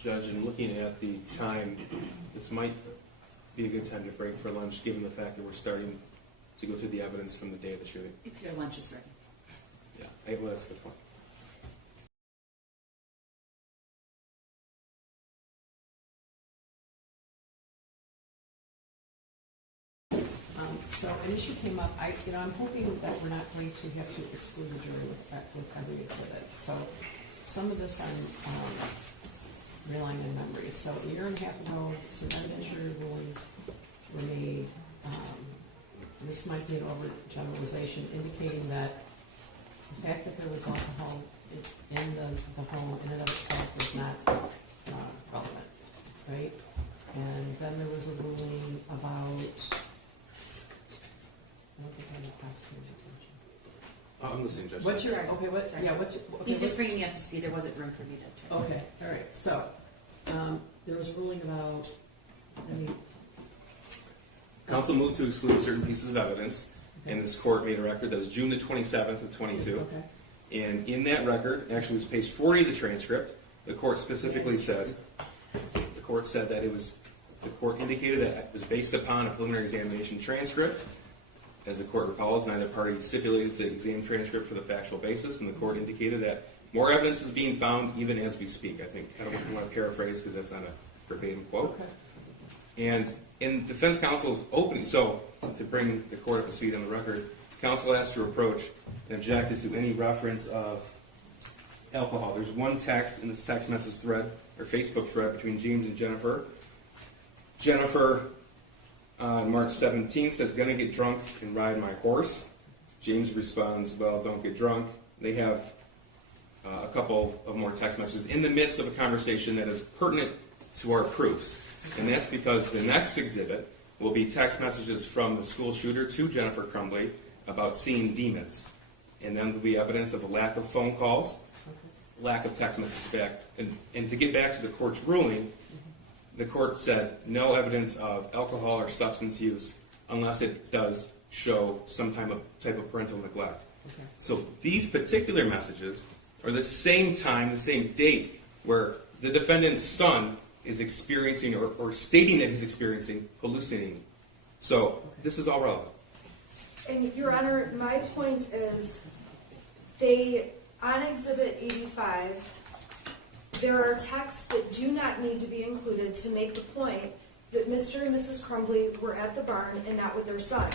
Judge, in looking at the time, this might be a good time to break for lunch, given the fact that we're starting to go through the evidence from the day of the shooting. If your lunch is ready. Yeah, well, that's a good point. So an issue came up. I'm hoping that we're not going to have to exclude the jury with every exhibit. So some of this I'm relying on memory. So a year and a half ago, some evidentiary rulings were made. This might be an overgeneralization, indicating that the fact that there was alcohol in the home in and of itself was not relevant, right? And then there was a ruling about. I don't think I have prosecutor's attention. Oh, I'm listening, Judge. What's your, Sorry. okay, what, Sorry. yeah, what's your, okay, He's just what- bringing me up to speed. There wasn't room for me to. okay, all right, so, there was a ruling about, Counsel moved to exclude certain pieces of evidence, and this court made a record that was June the 27th of 22. okay, And in that record, actually it was page 40 of the transcript, the court specifically said, the court said that the court indicated that it was based upon a preliminary examination transcript. As the court recalls, neither party stipulated the exam transcript for the factual basis, and the court indicated that more evidence is being found even as we speak. I don't want to paraphrase because that's not a verbatim quote. okay. And in defense counsel's opening, so to bring the court up to speed on the record, counsel asked to approach and objected to any reference of alcohol. There's one text in this text message thread, or Facebook thread, between James and Jennifer. Jennifer, on March 17th, says, gonna get drunk and ride my horse. James responds, well, don't get drunk. They have a couple of more text messages in the midst of a conversation that is pertinent to our proofs. And that's because the next exhibit will be text messages from the school shooter to Jennifer Crumbley about seeing demons. And then there'll be evidence of a lack of phone calls, lack of text messages back. And to get back to the court's ruling, the court said no evidence of alcohol or substance use unless it does show some type of parental neglect. Okay. So these particular messages are the same time, the same date, where the defendant's son is experiencing or stating that he's experiencing hallucinating. So this is all relevant. And Your Honor, my point is, on Exhibit 85, there are texts that do not need to be included to make the point that Mr. and Mrs. Crumbley were at the barn and not with their son.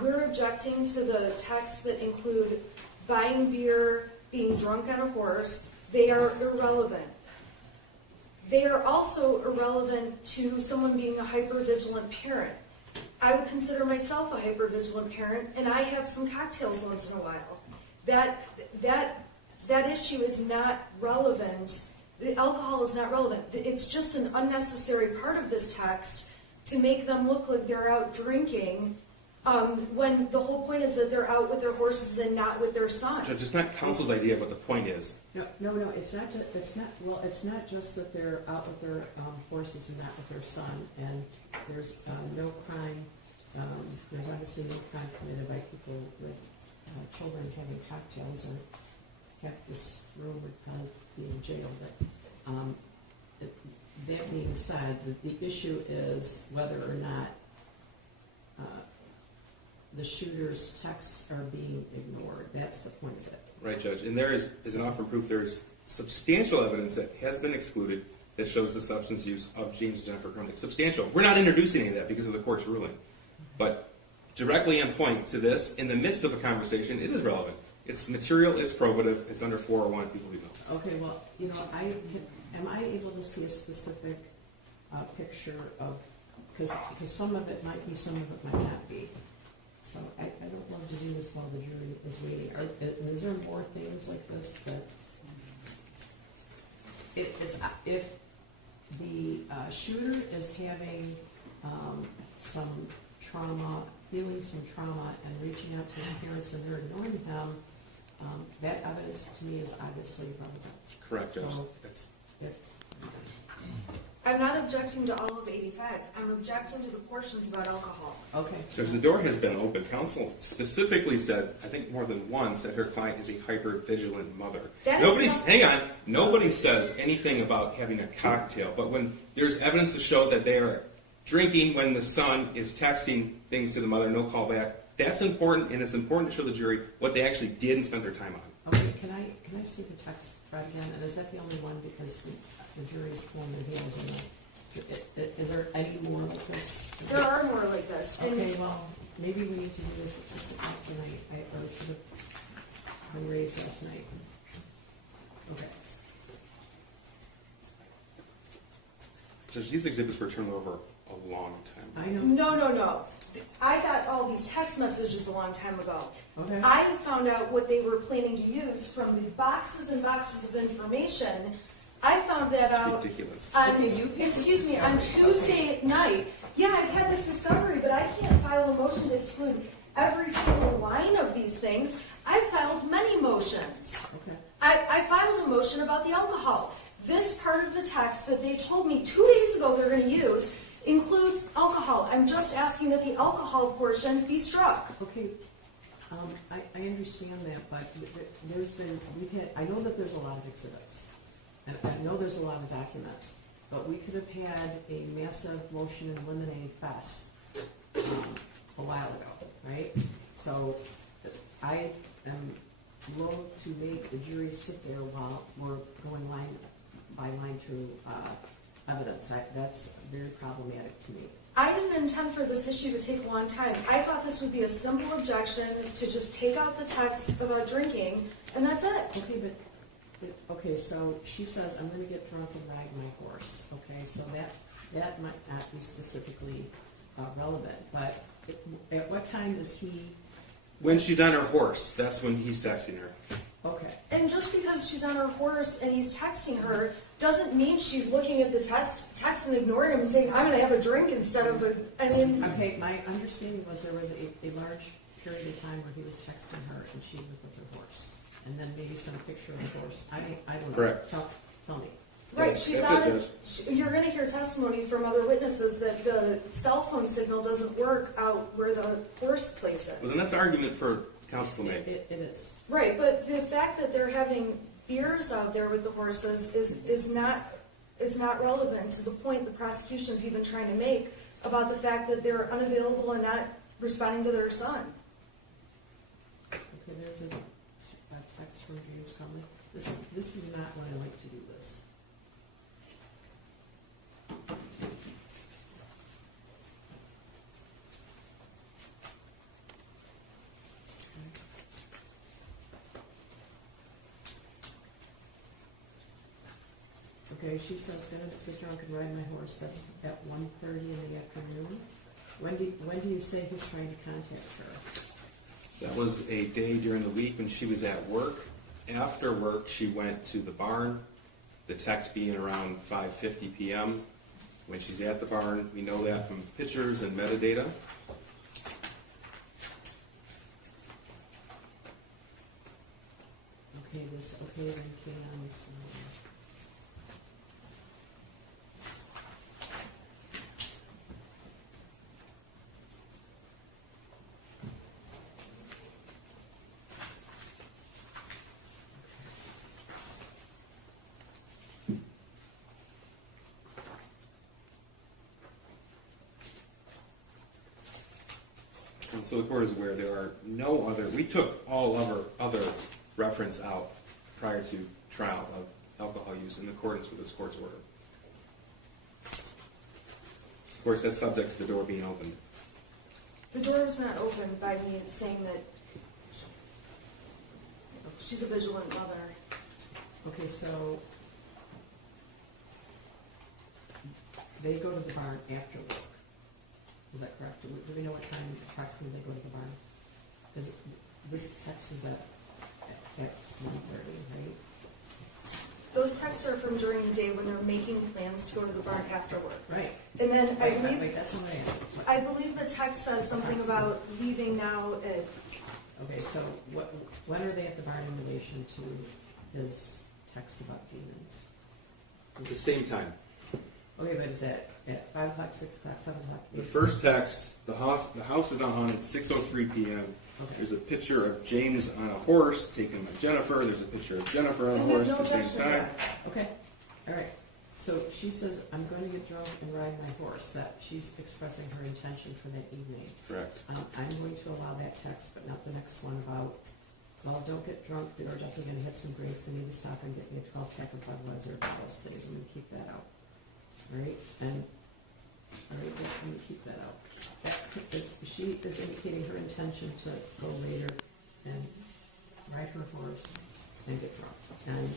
We're objecting to the texts that include buying beer, being drunk on a horse. They are irrelevant. They are also irrelevant to someone being a hypervigilant parent. I would consider myself a hypervigilant parent, and I have some cocktails once in a while. That issue is not relevant. The alcohol is not relevant. It's just an unnecessary part of this text to make them look like they're out drinking, when the whole point is that they're out with their horses and not with their son. Judge, it's not counsel's idea of what the point is. No, it's not just that they're out with their horses and not with their son, and there's no crime, there's obviously no crime committed by people with children having cocktails, or heck, this room would probably be in jail, but that being said, the issue is whether or not the shooter's texts are being ignored. That's the point of it. Right, Judge. And there is an offer of proof, there is substantial evidence that has been excluded that shows the substance use of James and Jennifer Crumbley. Substantial. We're not introducing any of that because of the court's ruling. But directly on point to this, in the midst of a conversation, it is relevant. It's material, it's probative, it's under 401, people we know. Okay, well, am I able to see a specific picture of, because some of it might be, some of it might not be. So I don't love to do this while the jury is waiting. Is there more things like this that if the shooter is having some trauma, feeling some trauma, and reaching out to his parents and they're ignoring him, that evidence to me is obviously relevant. Correct, Judge. So, I'm not objecting to all of 85. I'm objecting to the portions about alcohol. okay. Judge, the door has been open. Counsel specifically said, I think more than once, that her client is a hyper-vigilant mother. Nobody says anything about having a cocktail, but when there's evidence to show that they are drinking when the son is texting things to the mother, no call back, that's important, and it's important to show the jury what they actually did and spent their time on. Okay, can I see the text thread again? And is that the only one, because the jury's pulling their heels in it? Is there any more like this? There are more like this. And Okay, well, maybe we need to do this at 6 o'clock tonight, or should have been raised last night. Okay. Judge, these exhibits were turned over a long time ago. I know. No. I got all these text messages a long time ago. Okay. I found out what they were planning to use from the boxes and boxes of information. I found that out Ridiculous. on Tuesday night. Yeah, I've had this discovery, but I can't file a motion to exclude every single line of these things. I filed many motions. Okay. I filed a motion about the alcohol. This part of the text that they told me 2 days ago they're going to use includes alcohol. I'm just asking that the alcohol portion be struck. Okay, I understand that, but I know that there's a lot of exhibits, and I know there's a lot of documents, but we could have had a massive motion in limine fest a while ago, right? So I am loath to make the jury sit there while we're going line by line through evidence. That's very problematic to me. I didn't intend for this issue to take a long time. I thought this would be a simple objection to just take out the text about drinking, and that's it. Okay, so she says, I'm going to get drunk and ride my horse. Okay, so that might not be specifically relevant, but at what time is he? When she's on her horse, that's when he's texting her. Okay. And And just because she's on her horse and he's texting her, doesn't mean she's looking at the text and ignoring him and saying, I'm gonna have a drink instead of a, I mean. Okay, my understanding was there was a large period of time where he was texting her and she was with her horse. And then maybe sent a picture of the horse. I don't know. Correct. Tell me. Right, That's- she's that's on, it, Judge. you're gonna hear testimony from other witnesses that the cell phone signal doesn't work out where the horse place Well, then is. that's an argument for council to make. It is. Right, but the fact that they're having beers out there with the horses is not relevant to the point the prosecution's even trying to make about the fact that they're unavailable and not responding to their son. Okay, there's a text from James Crumbley. This is not when I like to do this. Okay, she says, gonna get drunk and ride my horse. That's at 1:30 in the afternoon. When do you say he's trying to contact her? That was a day during the week when she was at work. After work, she went to the barn, the text being around 5:50 p.m. When she's at the barn, we know that from pictures and metadata. Okay, then cans. And so the court is aware there are no other, we took all other reference out prior to trial of alcohol use in accordance with this court's order. Of course, that's subject to the door being opened. The door was not opened by me saying that she's a vigilant mother. Okay, so they go to the barn after work. Is that correct? Do we know what time approximately they go to the barn? Because this text is at 1:30, right? Those texts are from during the day when they're making plans to go to the barn after work. Right. And then I Wait, believe, that's what I asked. I believe the text says something about leaving now at, Okay, so when are they at the barn in relation to his texts about demons? At the same time. Okay, but is that at 5 o'clock, 6 o'clock, 7 o'clock? The first text, the house is on at 6:03 p.m. Okay. There's a picture of James on a horse taken by Jennifer. There's a picture of Jennifer on a and horse then at no the same objection. time. Okay, all right. So she says, I'm going to get drunk and ride my horse. That she's expressing her intention for that evening. Correct. I'm going to allow that text, but not the next one about, well, don't get drunk, we're definitely going to have some drinks, I need to stop and get me a 12-pack of Budweiser bottles, please. I'm going to keep that out. All right, and, all right, I'm going to keep that out. She is indicating her intention to go later and ride her horse and get drunk. And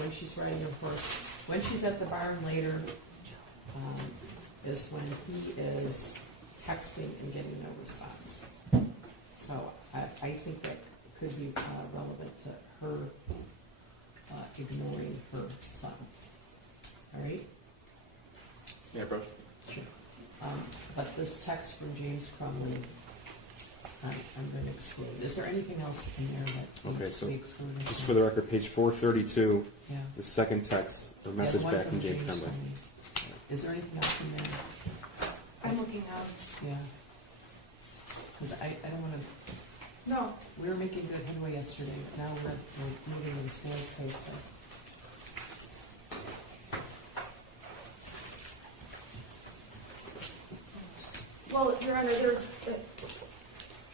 when she's riding her horse, when she's at the barn later, is when he is texting and getting no response. So I think that could be relevant to her ignoring her son. All right? Yeah, bro. Sure. But this text from James Crumbley, I'm going to exclude. Is there anything else in there that Okay, needs to so be excluded? just for the record, page 432, Yeah. the second text, the Yeah, message one back from James Crumbley. Crumbley. Is there anything else in there? I'm looking now. Yeah. Because I don't want to, No, we were making good headway yesterday, but now we're moving at a snail's pace. So. well, Your Honor,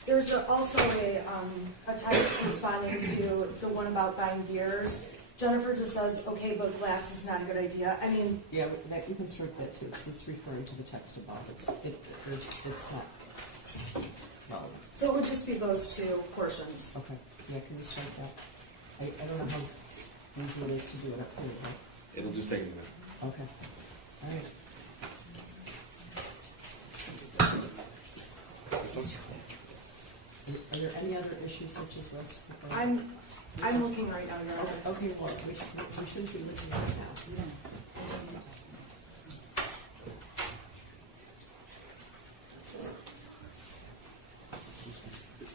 there's also a text responding to the one about buying beers. Jennifer just says, okay, but glass is not a good idea. I mean, Yeah, you can strike that too, because it's referring to the text above. It's not relevant. so it would just be those two portions. Okay, yeah, can you strike that? I don't know how easy it is to do it up here, but, It'll just take a minute. okay. All right. This one's Are there any other issues such as this? I'm looking right now, Your Honor. Okay, well, we shouldn't be looking right now.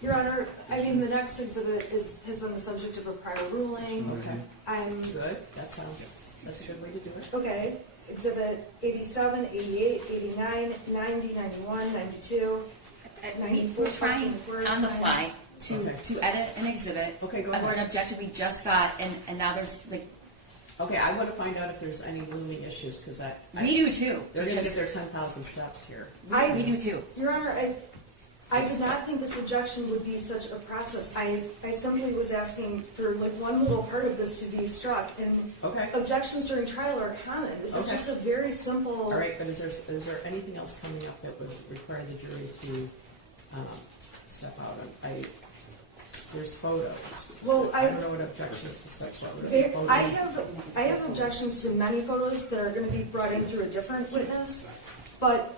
Your Honor, I mean, the next exhibit has been the subject of a prior ruling. Okay, I'm, good, that's a good way to do it. okay, exhibit 87, 88, 89, 90, 91, 92. We're trying on the fly Okay. to edit an exhibit. Okay, go Or an ahead. objection we just got, and now there's, like, Okay, I want to find out if there's any looming issues, because we do too. they're going to because get their 10,000 steps here. We do too. Your Honor, I did not think this objection would be such a process. I simply was asking for like one little part of this to be struck, and Okay. objections during trial are common. This is Okay. just a very simple. All right, but is there anything else coming up that would require the jury to step out? There's photos. Well, I don't know what objections to such. I have objections to many photos that are going to be brought in through a different witness, but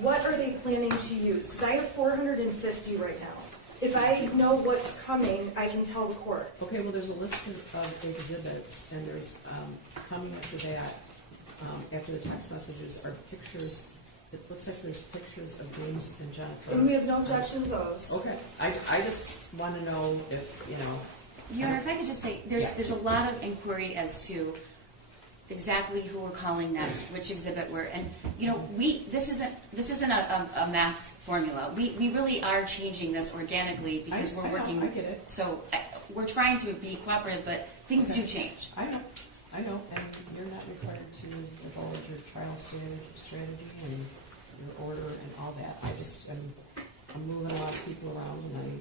what are they planning to use? Because I have 450 right now. If I know what's coming, I can tell the court. Okay, well, there's a list of exhibits, and there's, coming after that, after the text messages, are pictures. It looks like there's pictures of James and Jennifer. And we have no objection to those. Okay, I just want to know if, Your Honor, if I could just say, there's a lot of inquiry as to exactly who we're calling next, which exhibit we're, and, this isn't a math formula. We really are changing this organically because we're working. I get it. So we're trying to be cooperative, but things Okay. do change. I know, and you're not required to divulge your trial strategy and your order and all that. I'm moving a lot of people around, and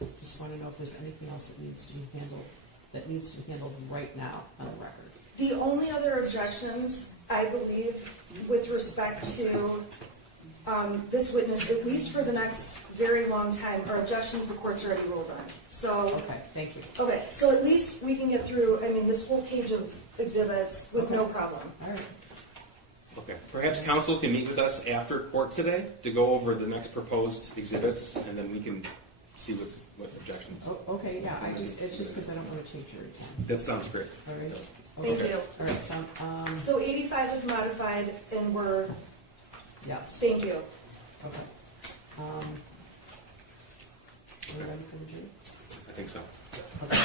I just want to know if there's anything else that needs to be handled right now on the record. The only other objections, I believe, with respect to this witness, at least for the next very long time, are objections the court's already ruled on. So, Okay, thank you. okay, so at least we can get through, this whole page of exhibits with no problem. All right. Okay, perhaps council can meet with us after court today to go over the next proposed exhibits, and then we can see what objections. Oh, okay, yeah, it's just because I don't want to take your time. That sounds great. All right. Thank Okay. you. All right, so, So 85 is modified, and yes. thank you. Okay. Are we ready for the jury? I think so. Okay.